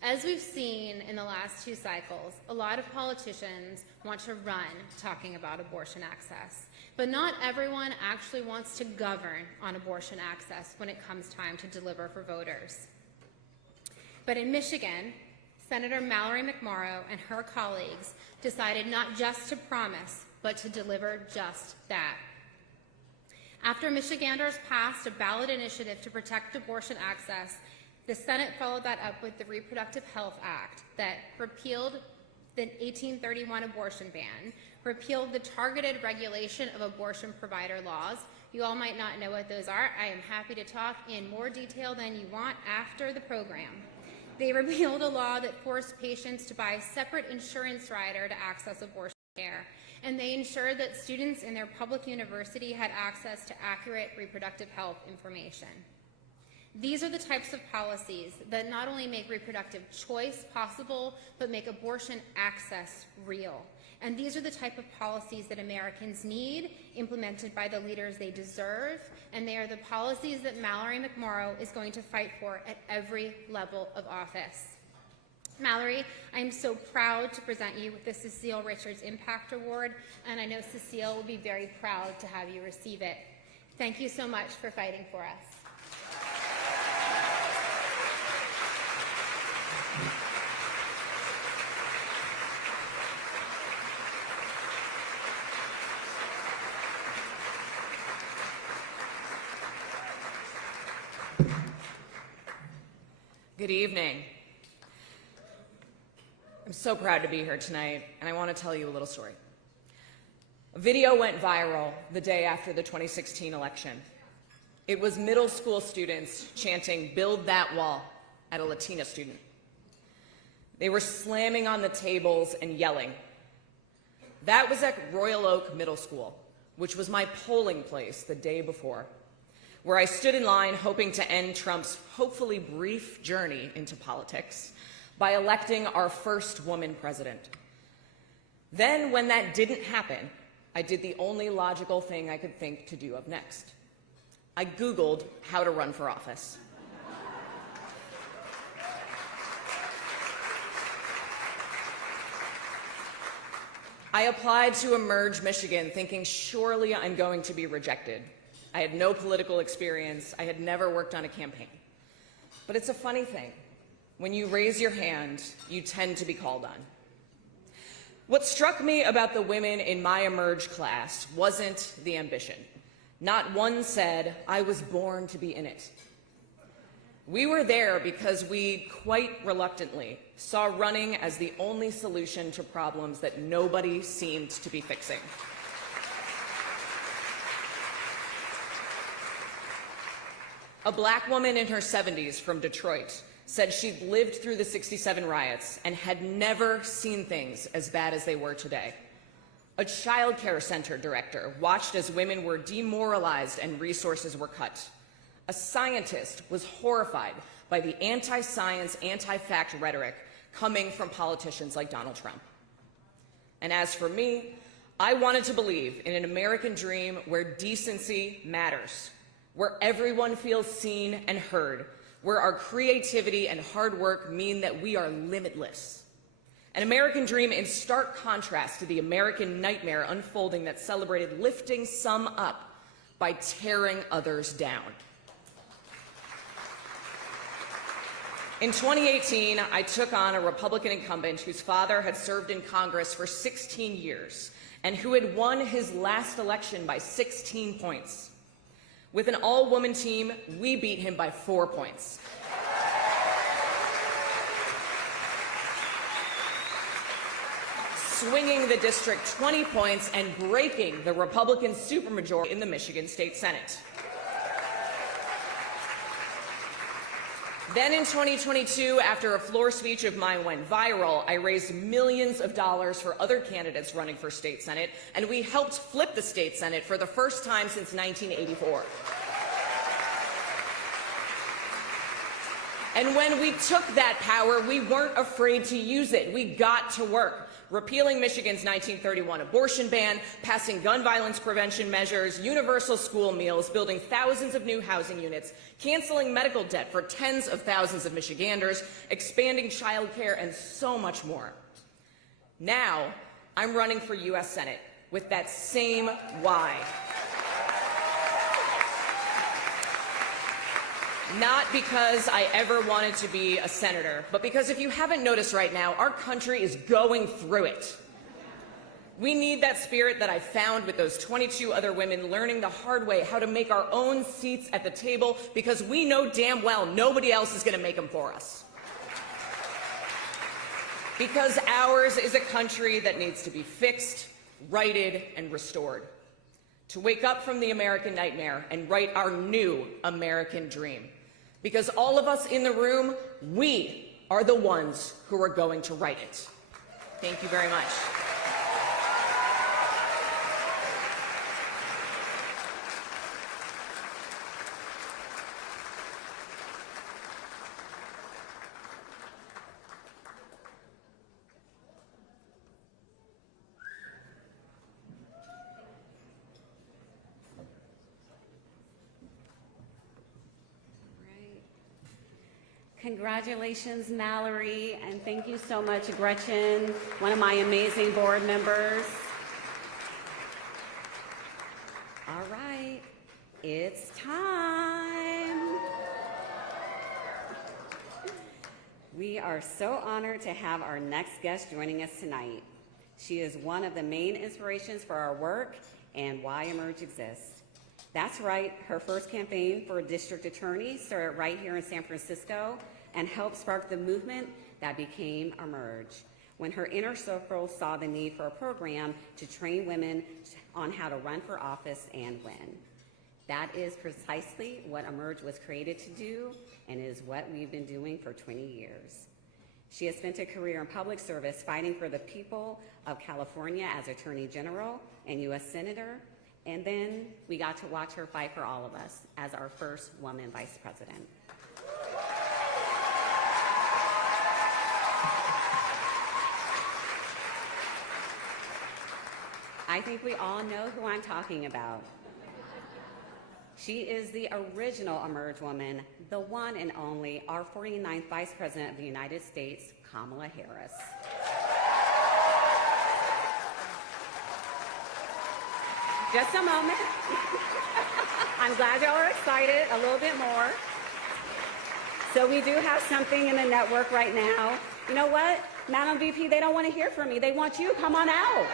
As we've seen in the last 2 cycles, a lot of politicians want to run talking about abortion access, but not everyone actually wants to govern on abortion access when it comes time to deliver for voters. But in Michigan, Senator Mallory McMorrow and her colleagues decided not just to promise, but to deliver just that. After Michiganders passed a ballot initiative to protect abortion access, The Senate followed that up with the Reproductive Health Act that repealed the 1831 abortion ban, repealed the targeted regulation of abortion provider laws. You all might not know what those are. I am happy to talk in more detail than you want after the program. They repealed a law that forced patients to buy a separate insurance rider to access abortion care, and they ensured that students in their public university had access to accurate reproductive health information. These are the types of policies that not only make reproductive choice possible, but make abortion access real. And these are the type of policies that Americans need, implemented by the leaders they deserve, and they are the policies that Mallory McMorrow is going to fight for at every level of office. Mallory, I am so proud to present you with the Cecile Richards Impact Award, and I know Cecile will be very proud to have you receive it. Thank you so much for fighting for us. Good evening. I'm so proud to be here tonight, and I want to tell you a little story. A video went viral the day after the 2016 election. It was middle school students chanting, "Build that wall," at a Latina student. They were slamming on the tables and yelling. That was at Royal Oak Middle School, which was my polling place the day before, where I stood in line hoping to end Trump's hopefully brief journey into politics by electing our first woman president. Then, when that didn't happen, I did the only logical thing I could think to do up next. I Googled how to run for office. I applied to Emerge Michigan thinking surely I'm going to be rejected. I had no political experience. I had never worked on a campaign. But it's a funny thing. When you raise your hand, you tend to be called on. What struck me about the women in my Emerge class wasn't the ambition. Not one said, "I was born to be in it." We were there because we, quite reluctantly, saw running as the only solution to problems that nobody seemed to be fixing. A black woman in her 70s from Detroit said she'd lived through the '67 riots and had never seen things as bad as they were today. A child care center director watched as women were demoralized and resources were cut. A scientist was horrified by the anti-science, anti-fact rhetoric coming from politicians like Donald Trump. And as for me, I wanted to believe in an American dream where decency matters, where everyone feels seen and heard, where our creativity and hard work mean that we are limitless. An American dream in stark contrast to the American nightmare unfolding that celebrated lifting some up by tearing others down. In 2018, I took on a Republican incumbent whose father had served in Congress for 16 years and who had won his last election by 16 points. With an all-woman team, we beat him by 4 points. Swinging the district 20 points and breaking the Republican supermajority in the Michigan State Senate. Then in 2022, after a floor speech of mine went viral, I raised millions of dollars for other candidates running for state senate, and we helped flip the state senate for the first time since 1984. And when we took that power, we weren't afraid to use it. We got to work. Repealing Michigan's 1931 abortion ban, passing gun violence prevention measures, universal school meals, building thousands of new housing units, canceling medical debt for tens of thousands of Michiganders, expanding child care, and so much more. Now, I'm running for U.S. Senate with that same why. Not because I ever wanted to be a senator, but because if you haven't noticed right now, our country is going through it. We need that spirit that I found with those 22 other women learning the hard way how to make our own seats at the table, because we know damn well nobody else is going to make them for us. Because ours is a country that needs to be fixed, righted, and restored. To wake up from the American nightmare and write our new American dream. Because all of us in the room, we are the ones who are going to write it. Thank you very much. Congratulations, Mallory, and thank you so much, Gretchen, one of my amazing board members. All right, it's time. We are so honored to have our next guest joining us tonight. She is one of the main inspirations for our work and why Emerge exists. That's right, her first campaign for a district attorney started right here in San Francisco and helped spark the movement that became Emerge, when her inner circle saw the need for a program to train women on how to run for office and win. That is precisely what Emerge was created to do and is what we've been doing for 20 years. She has spent a career in public service fighting for the people of California as Attorney General and U.S. Senator, and then we got to watch her fight for all of us as our first woman vice president. I think we all know who I'm talking about. She is the original Emerge woman, the one and only, our 49th Vice President of the United States, Kamala Harris. Just a moment. I'm glad y'all are excited a little bit more. So we do have something in the network right now. You know what? Madam VP, they don't want to hear from me. They want you. Come on out.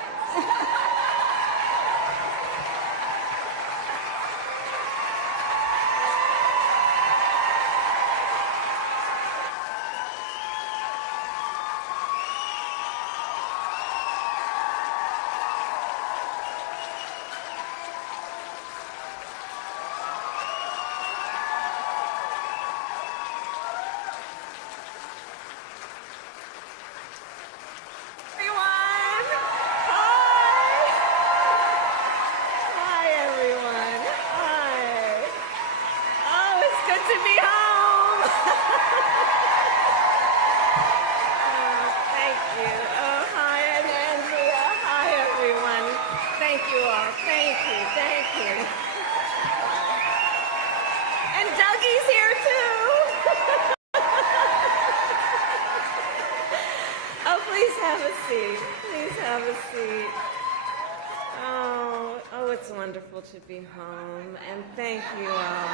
To be home, and thank you all.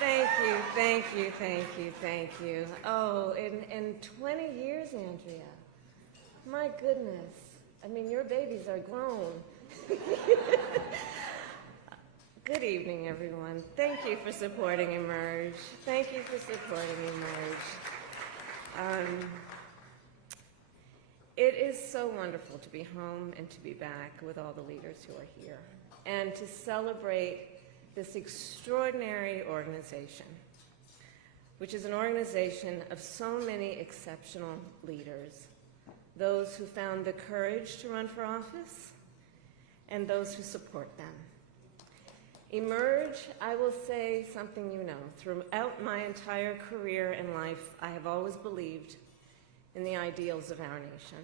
Thank you. Oh, in 20 years, Andrea. My goodness. I mean, your babies are grown. Good evening, everyone. Thank you for supporting Emerge. Thank you for supporting Emerge. It is so wonderful to be home and to be back with all the leaders who are here, and to celebrate this extraordinary organization, which is an organization of so many exceptional leaders, those who found the courage to run for office and those who support them. Emerge, I will say something you know. Throughout my entire career and life, I have always believed in the ideals of our nation.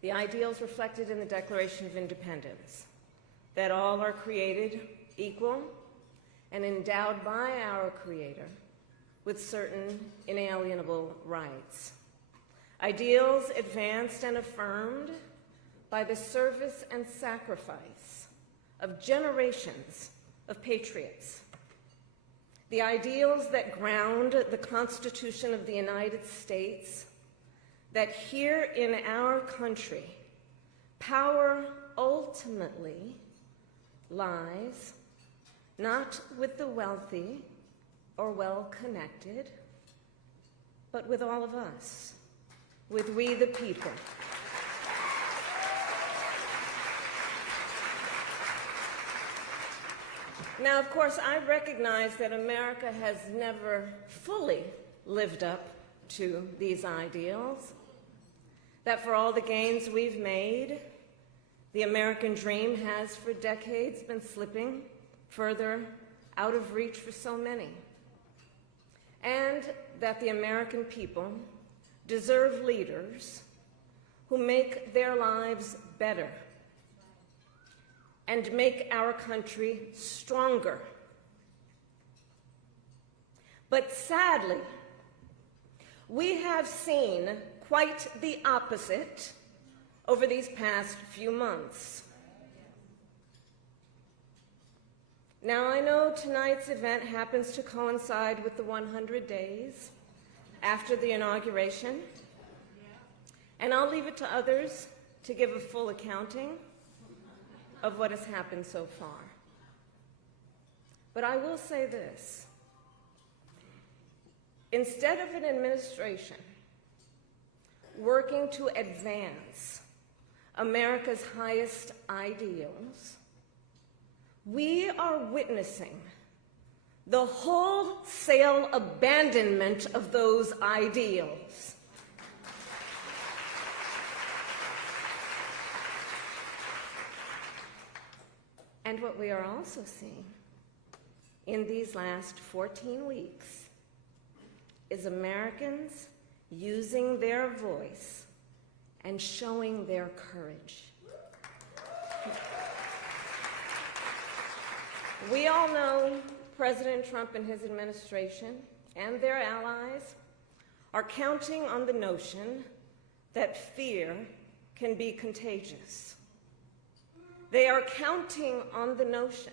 The ideals reflected in the Declaration of Independence, that all are created equal and endowed by our Creator with certain inalienable rights. Ideals advanced and affirmed by the service and sacrifice of generations of patriots. The ideals that ground the Constitution of the United States, that here in our country, Power ultimately lies not with the wealthy or well-connected, but with all of us, with we the people. Now, of course, I recognize that America has never fully lived up to these ideals, that for all the gains we've made, the American dream has for decades been slipping further out of reach for so many, and that the American people deserve leaders who make their lives better and make our country stronger. But sadly, we have seen quite the opposite over these past few months. Now, I know tonight's event happens to coincide with the 100 days after the inauguration, and I'll leave it to others to give a full accounting of what has happened so far. But I will say this. Instead of an administration working to advance America's highest ideals, we are witnessing the wholesale abandonment of those ideals. And what we are also seeing in these last 14 weeks is Americans using their voice and showing their courage. We all know President Trump and his administration and their allies are counting on the notion that fear can be contagious. They are counting on the notion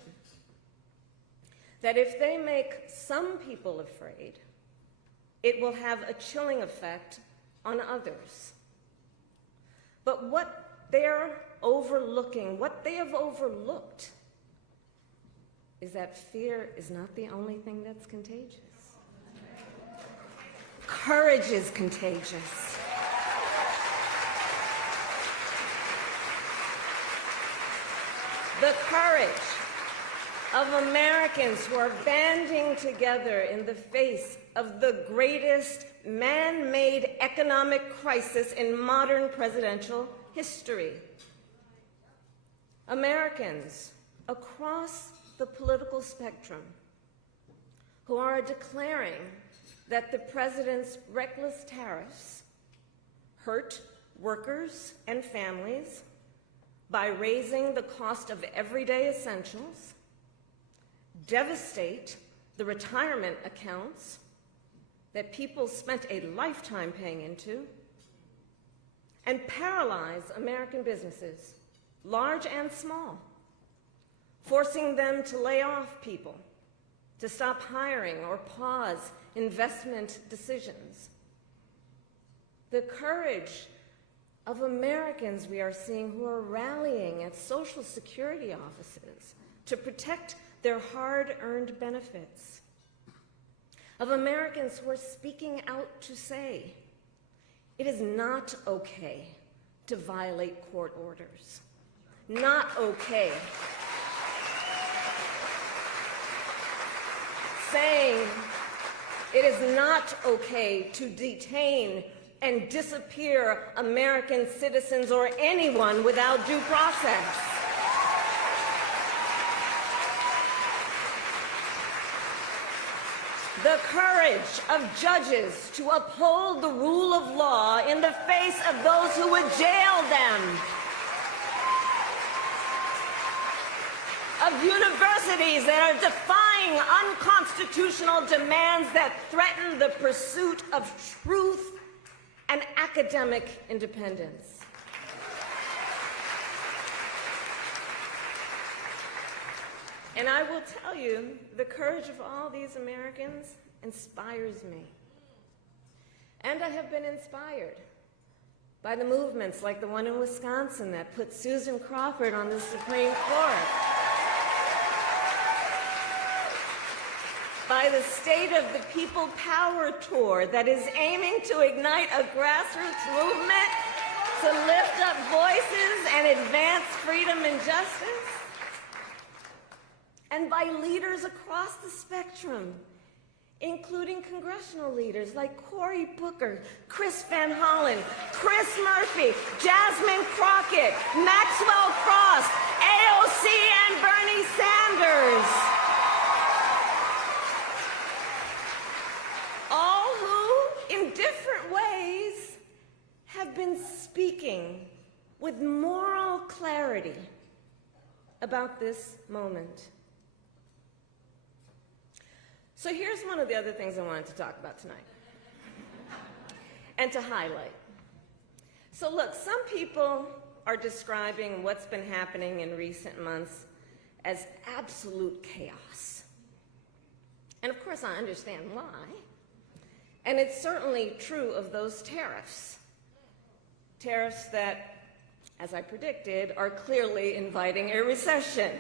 that if they make some people afraid, it will have a chilling effect on others. But what they're overlooking, what they have overlooked, is that fear is not the only thing that's contagious. Courage is contagious. The courage of Americans who are banding together in the face of the greatest man-made economic crisis in modern presidential history. Americans across the political spectrum who are declaring that the president's reckless tariffs hurt workers and families by raising the cost of everyday essentials, devastate the retirement accounts that people spent a lifetime paying into, and paralyze American businesses, large and small, forcing them to lay off people, to stop hiring or pause investment decisions. The courage of Americans we are seeing who are rallying at Social Security offices to protect their hard-earned benefits. Of Americans who are speaking out to say, it is not okay to violate court orders. Not okay. Saying it is not okay to detain and disappear American citizens or anyone without due process. The courage of judges to uphold the rule of law in the face of those who would jail them. Of universities that are defying unconstitutional demands that threaten the pursuit of truth and academic independence. And I will tell you, the courage of all these Americans inspires me. And I have been inspired by the movements like the one in Wisconsin that put Susan Crawford on the Supreme Court, by the State of the People Power Tour that is aiming to ignite a grassroots movement to lift up voices and advance freedom and justice, and by leaders across the spectrum, including congressional leaders like Cory Booker, Chris Van Hollen, Chris Murphy, Jasmine Crockett, Maxwell Cross, AOC, and Bernie Sanders. All who, in different ways, have been speaking with moral clarity about this moment. So here's one of the other things I wanted to talk about tonight and to highlight. So look, some people are describing what's been happening in recent months as absolute chaos. And of course I understand why. And it's certainly true of those tariffs. Tariffs that, as I predicted, are clearly inviting a recession.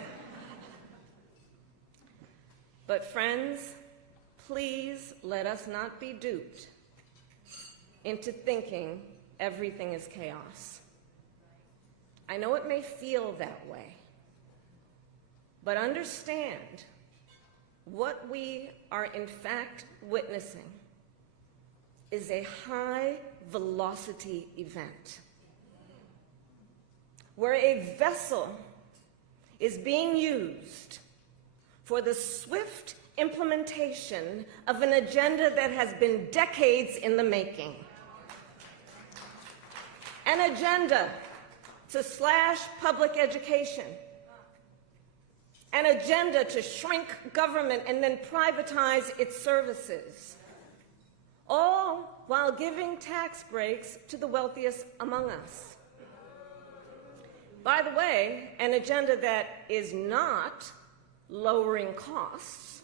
But friends, please let us not be duped into thinking everything is chaos. I know it may feel that way, but understand what we are in fact witnessing is a high-velocity event where a vessel is being used for the swift implementation of an agenda that has been decades in the making. An agenda to slash public education. An agenda to shrink government and then privatize its services. All while giving tax breaks to the wealthiest among us. By the way, an agenda that is not lowering costs,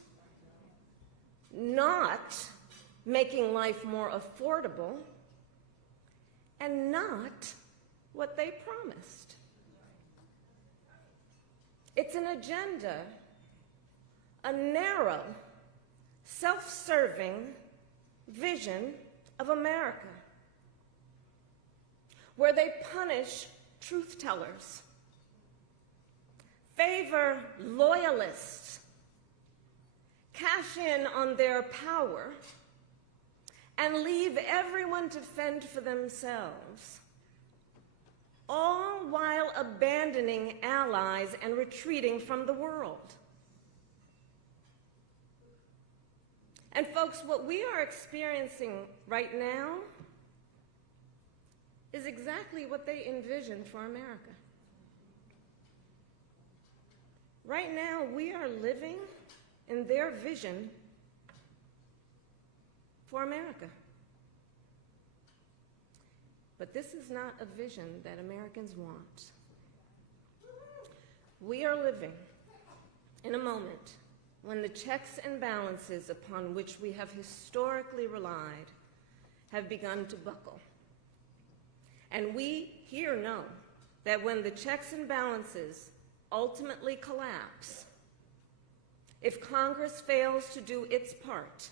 not making life more affordable, and not what they promised. It's an agenda, a narrow, self-serving vision of America, where they punish truth tellers, favor loyalists, cash in on their power, and leave everyone to fend for themselves, all while abandoning allies and retreating from the world. And folks, what we are experiencing right now is exactly what they envisioned for America. Right now, we are living in their vision for America. But this is not a vision that Americans want. We are living in a moment when the checks and balances upon which we have historically relied have begun to buckle. And we here know that when the checks and balances ultimately collapse, if Congress fails to do its part,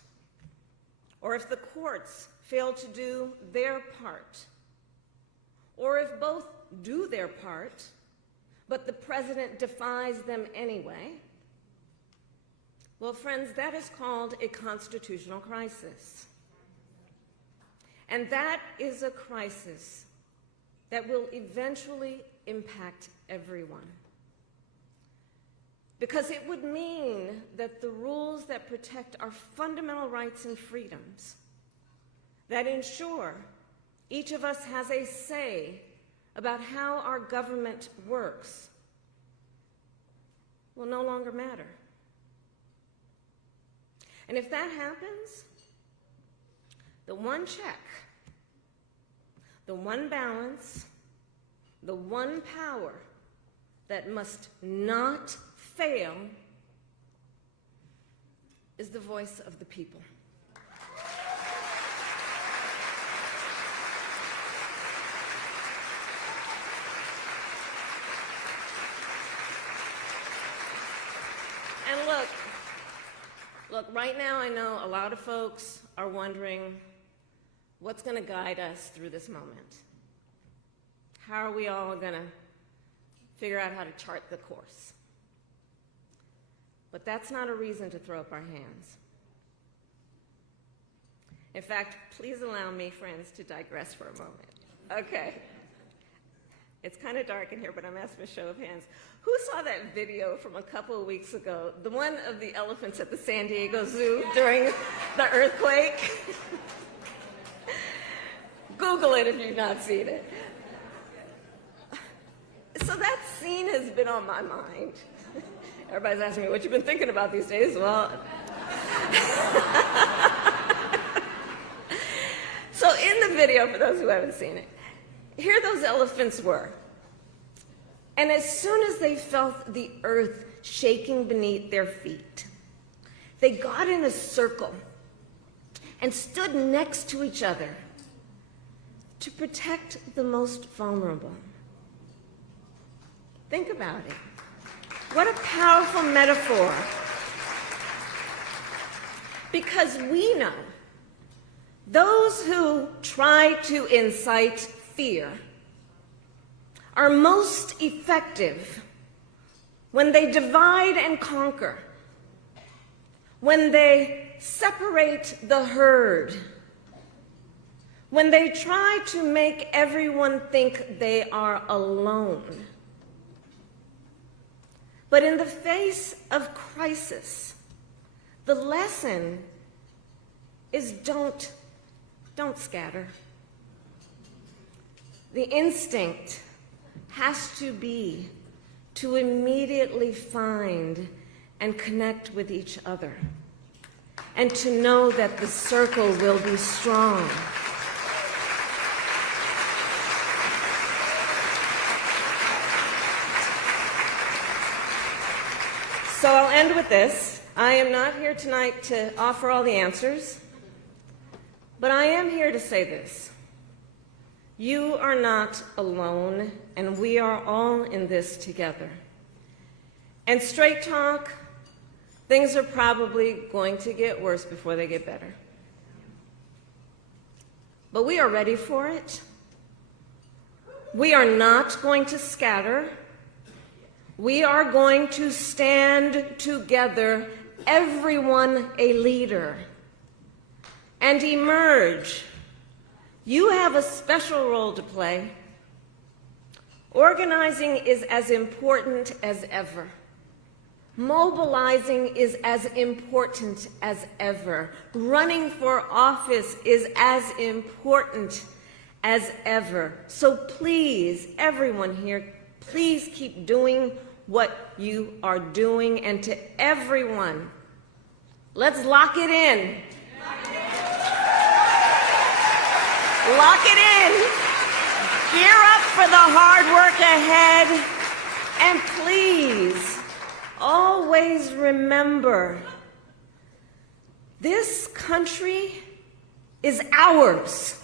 or if the courts fail to do their part, or if both do their part, but the president defies them anyway, well, friends, that is called a constitutional crisis. And that is a crisis that will eventually impact everyone. Because it would mean that the rules that protect our fundamental rights and freedoms, that ensure each of us has a say about how our government works, will no longer matter. And if that happens, the one check, the one balance, the one power that must not fail is the voice of the people. And look, right now I know a lot of folks are wondering what's going to guide us through this moment. How are we all going to figure out how to chart the course? But that's not a reason to throw up our hands. In fact, please allow me, friends, to digress for a moment. Okay. It's kind of dark in here, but I'm asking a show of hands. Who saw that video from a couple of weeks ago, the one of the elephants at the San Diego Zoo during the earthquake? Google it if you've not seen it. So that scene has been on my mind. Everybody's asking me, what you've been thinking about these days? Well, so in the video, for those who haven't seen it, here those elephants were. And as soon as they felt the earth shaking beneath their feet, they got in a circle and stood next to each other to protect the most vulnerable. Think about it. What a powerful metaphor. Because we know those who try to incite fear are most effective when they divide and conquer, when they separate the herd, when they try to make everyone think they are alone. But in the face of crisis, the lesson is don't scatter. The instinct has to be to immediately find and connect with each other, and to know that the circle will be strong. So I'll end with this. I am not here tonight to offer all the answers, but I am here to say this. You are not alone, and we are all in this together. And straight talk, things are probably going to get worse before they get better. But we are ready for it. We are not going to scatter. We are going to stand together, everyone a leader, and emerge. You have a special role to play. Organizing is as important as ever. Mobilizing is as important as ever. Running for office is as important as ever. So please, everyone here, please keep doing what you are doing. And to everyone, let's lock it in. Lock it in. Gear up for the hard work ahead. And please, always remember, this country is ours.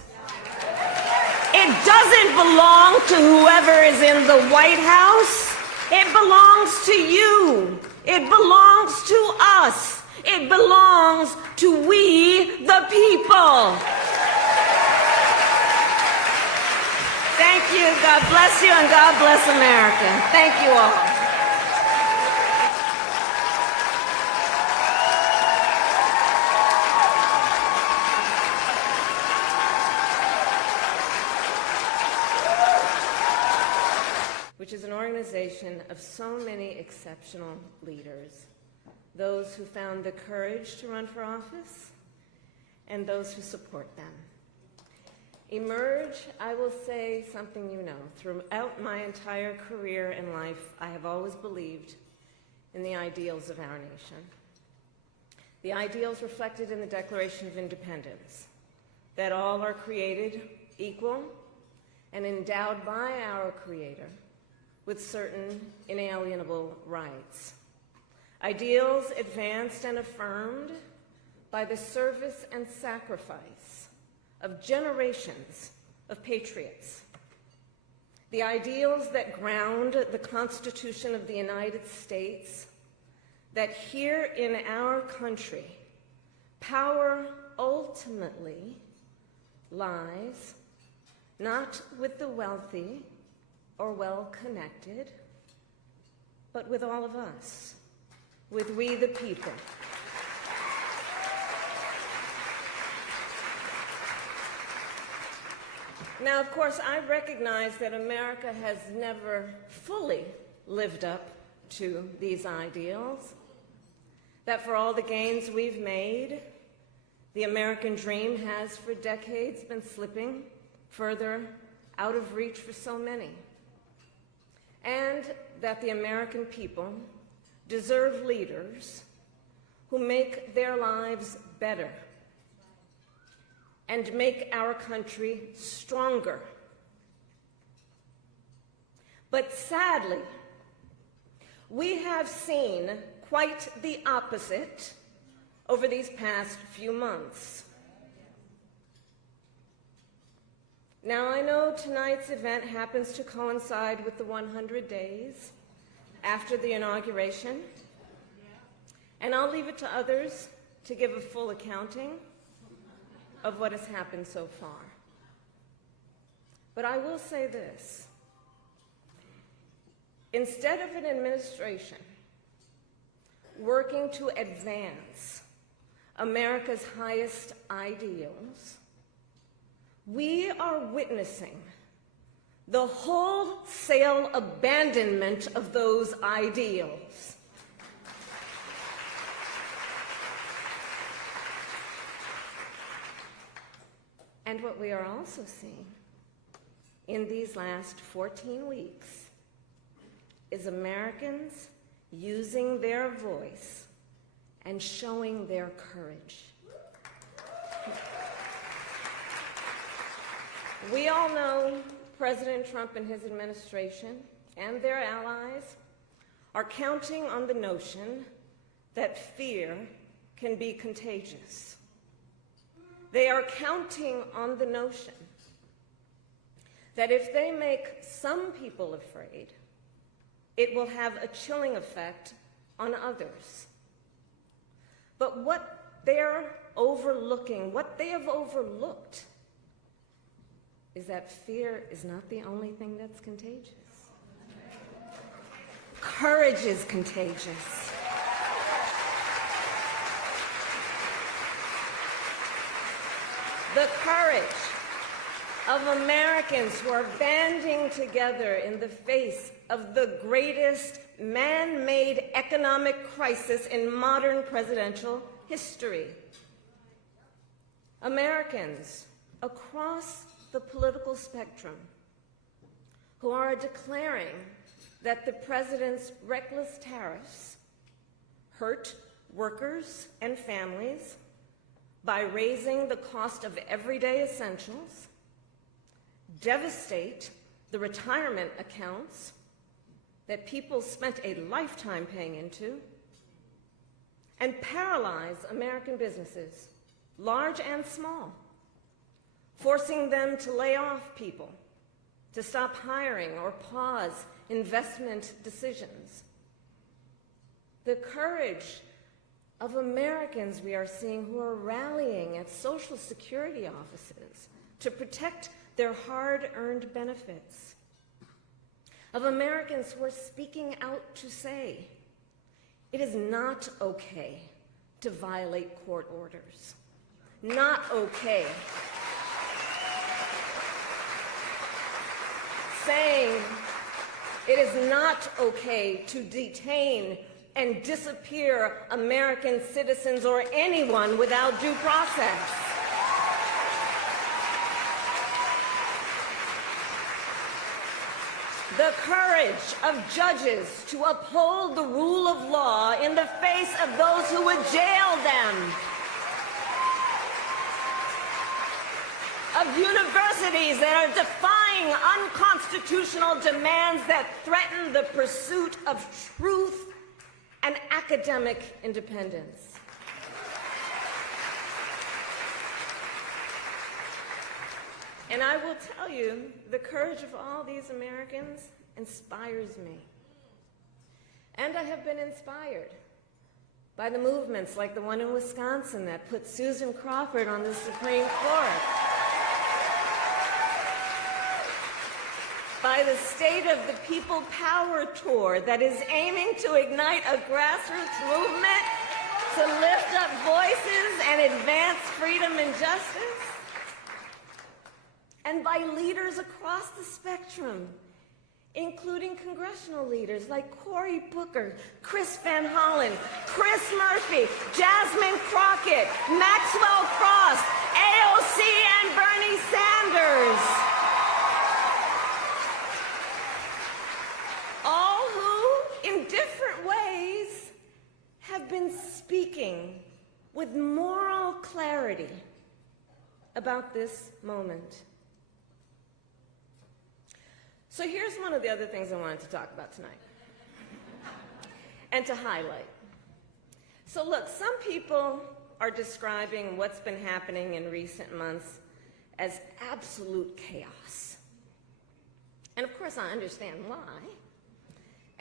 It doesn't belong to whoever is in the White House. It belongs to you. It belongs to us. It belongs to we, the people. Thank you. God bless you, and God bless America. Thank you all. Which is an organization of so many exceptional leaders, those who found the courage to run for office and those who support them. Emerge, I will say something you know. Throughout my entire career and life, I have always believed in the ideals of our nation. The ideals reflected in the Declaration of Independence, that all are created equal and endowed by our Creator with certain inalienable rights. Ideals advanced and affirmed by the service and sacrifice of generations of patriots. The ideals that ground the Constitution of the United States, that here in our country, power ultimately lies not with the wealthy or well-connected, but with all of us, with we the people. Now, of course, I recognize that America has never fully lived up to these ideals, that for all the gains we've made, the American dream has for decades been slipping further out of reach for so many, and that the American people deserve leaders who make their lives better and make our country stronger. But sadly, we have seen quite the opposite over these past few months. Now, I know tonight's event happens to coincide with the 100 days after the inauguration, and I'll leave it to others to give a full accounting of what has happened so far. But I will say this. Instead of an administration working to advance America's highest ideals, we are witnessing the wholesale abandonment of those ideals. And what we are also seeing in these last 14 weeks is Americans using their voice and showing their courage. We all know President Trump and his administration and their allies are counting on the notion that fear can be contagious. They are counting on the notion that if they make some people afraid, it will have a chilling effect on others. But what they're overlooking, what they have overlooked, is that fear is not the only thing that's contagious. Courage is contagious. The courage of Americans who are banding together in the face of the greatest man-made economic crisis in modern presidential history. Americans across the political spectrum who are declaring that the president's reckless tariffs hurt workers and families by raising the cost of everyday essentials, devastate the retirement accounts that people spent a lifetime paying into, and paralyze American businesses, large and small, forcing them to lay off people, to stop hiring or pause investment decisions. The courage of Americans we are seeing who are rallying at Social Security offices to protect their hard-earned benefits. Of Americans who are speaking out to say, it is not okay to violate court orders. Not okay. Saying it is not okay to detain and disappear American citizens or anyone without due process. The courage of judges to uphold the rule of law in the face of those who would jail them. Of universities that are defying unconstitutional demands that threaten the pursuit of truth and academic independence. And I will tell you, the courage of all these Americans inspires me. And I have been inspired by the movements like the one in Wisconsin that put Susan Crawford on the Supreme Court, by the State of the People Power Tour that is aiming to ignite a grassroots movement to lift up voices and advance freedom and justice, and by leaders across the spectrum, including congressional leaders like Cory Booker, Chris Van Hollen, Chris Murphy, Jasmine Crockett, Maxwell Cross, AOC, and Bernie Sanders. All who, in different ways, have been speaking with moral clarity about this moment. So here's one of the other things I wanted to talk about tonight and to highlight. So look, some people are describing what's been happening in recent months as absolute chaos. And of course I understand why.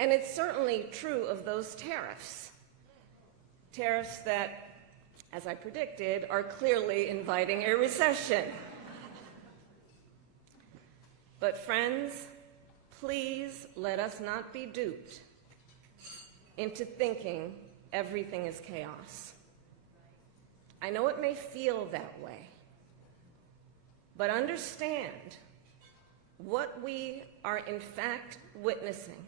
And it's certainly true of those tariffs. Tariffs that, as I predicted, are clearly inviting a recession. But friends, please let us not be duped into thinking everything is chaos. I know it may feel that way, but understand what we are in fact witnessing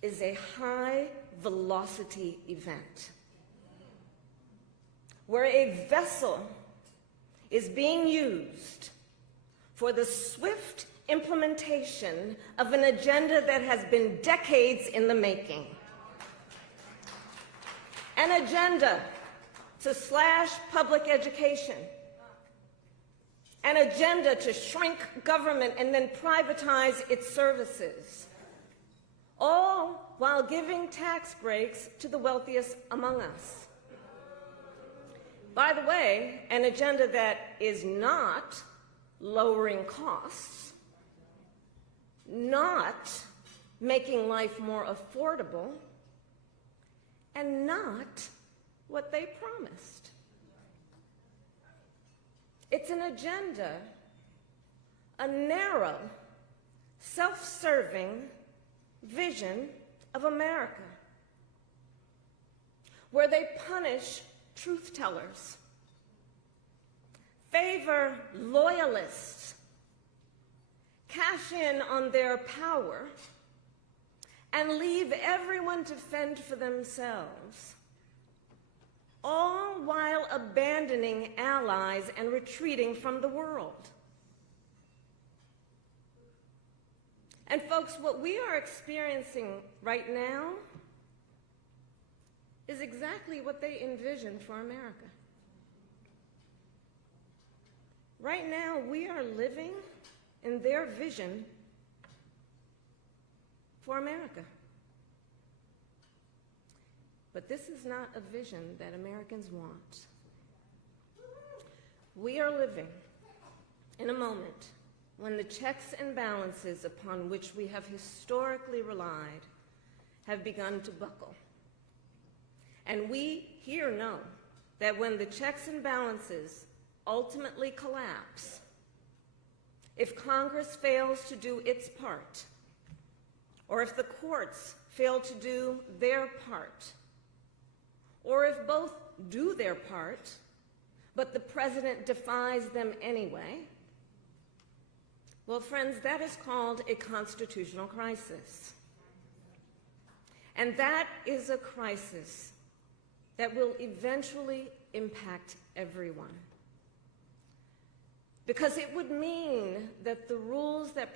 is a high-velocity event where a vessel is being used for the swift implementation of an agenda that has been decades in the making. An agenda to slash public education. An agenda to shrink government and then privatize its services. All while giving tax breaks to the wealthiest among us. By the way, an agenda that is not lowering costs, not making life more affordable, and not what they promised. It's an agenda, a narrow, self-serving vision of America, where they punish truth tellers, favor loyalists, cash in on their power, and leave everyone to fend for themselves, all while abandoning allies and retreating from the world. And folks, what we are experiencing right now is exactly what they envisioned for America. Right now, we are living in their vision for America. But this is not a vision that Americans want. We are living in a moment when the checks and balances upon which we have historically relied have begun to buckle. And we here know that when the checks and balances ultimately collapse, if Congress fails to do its part, or if the courts fail to do their part, or if both do their part, but the president defies them anyway, well, friends, that is called a constitutional crisis. And that is a crisis that will eventually impact everyone. Because it would mean that the rules that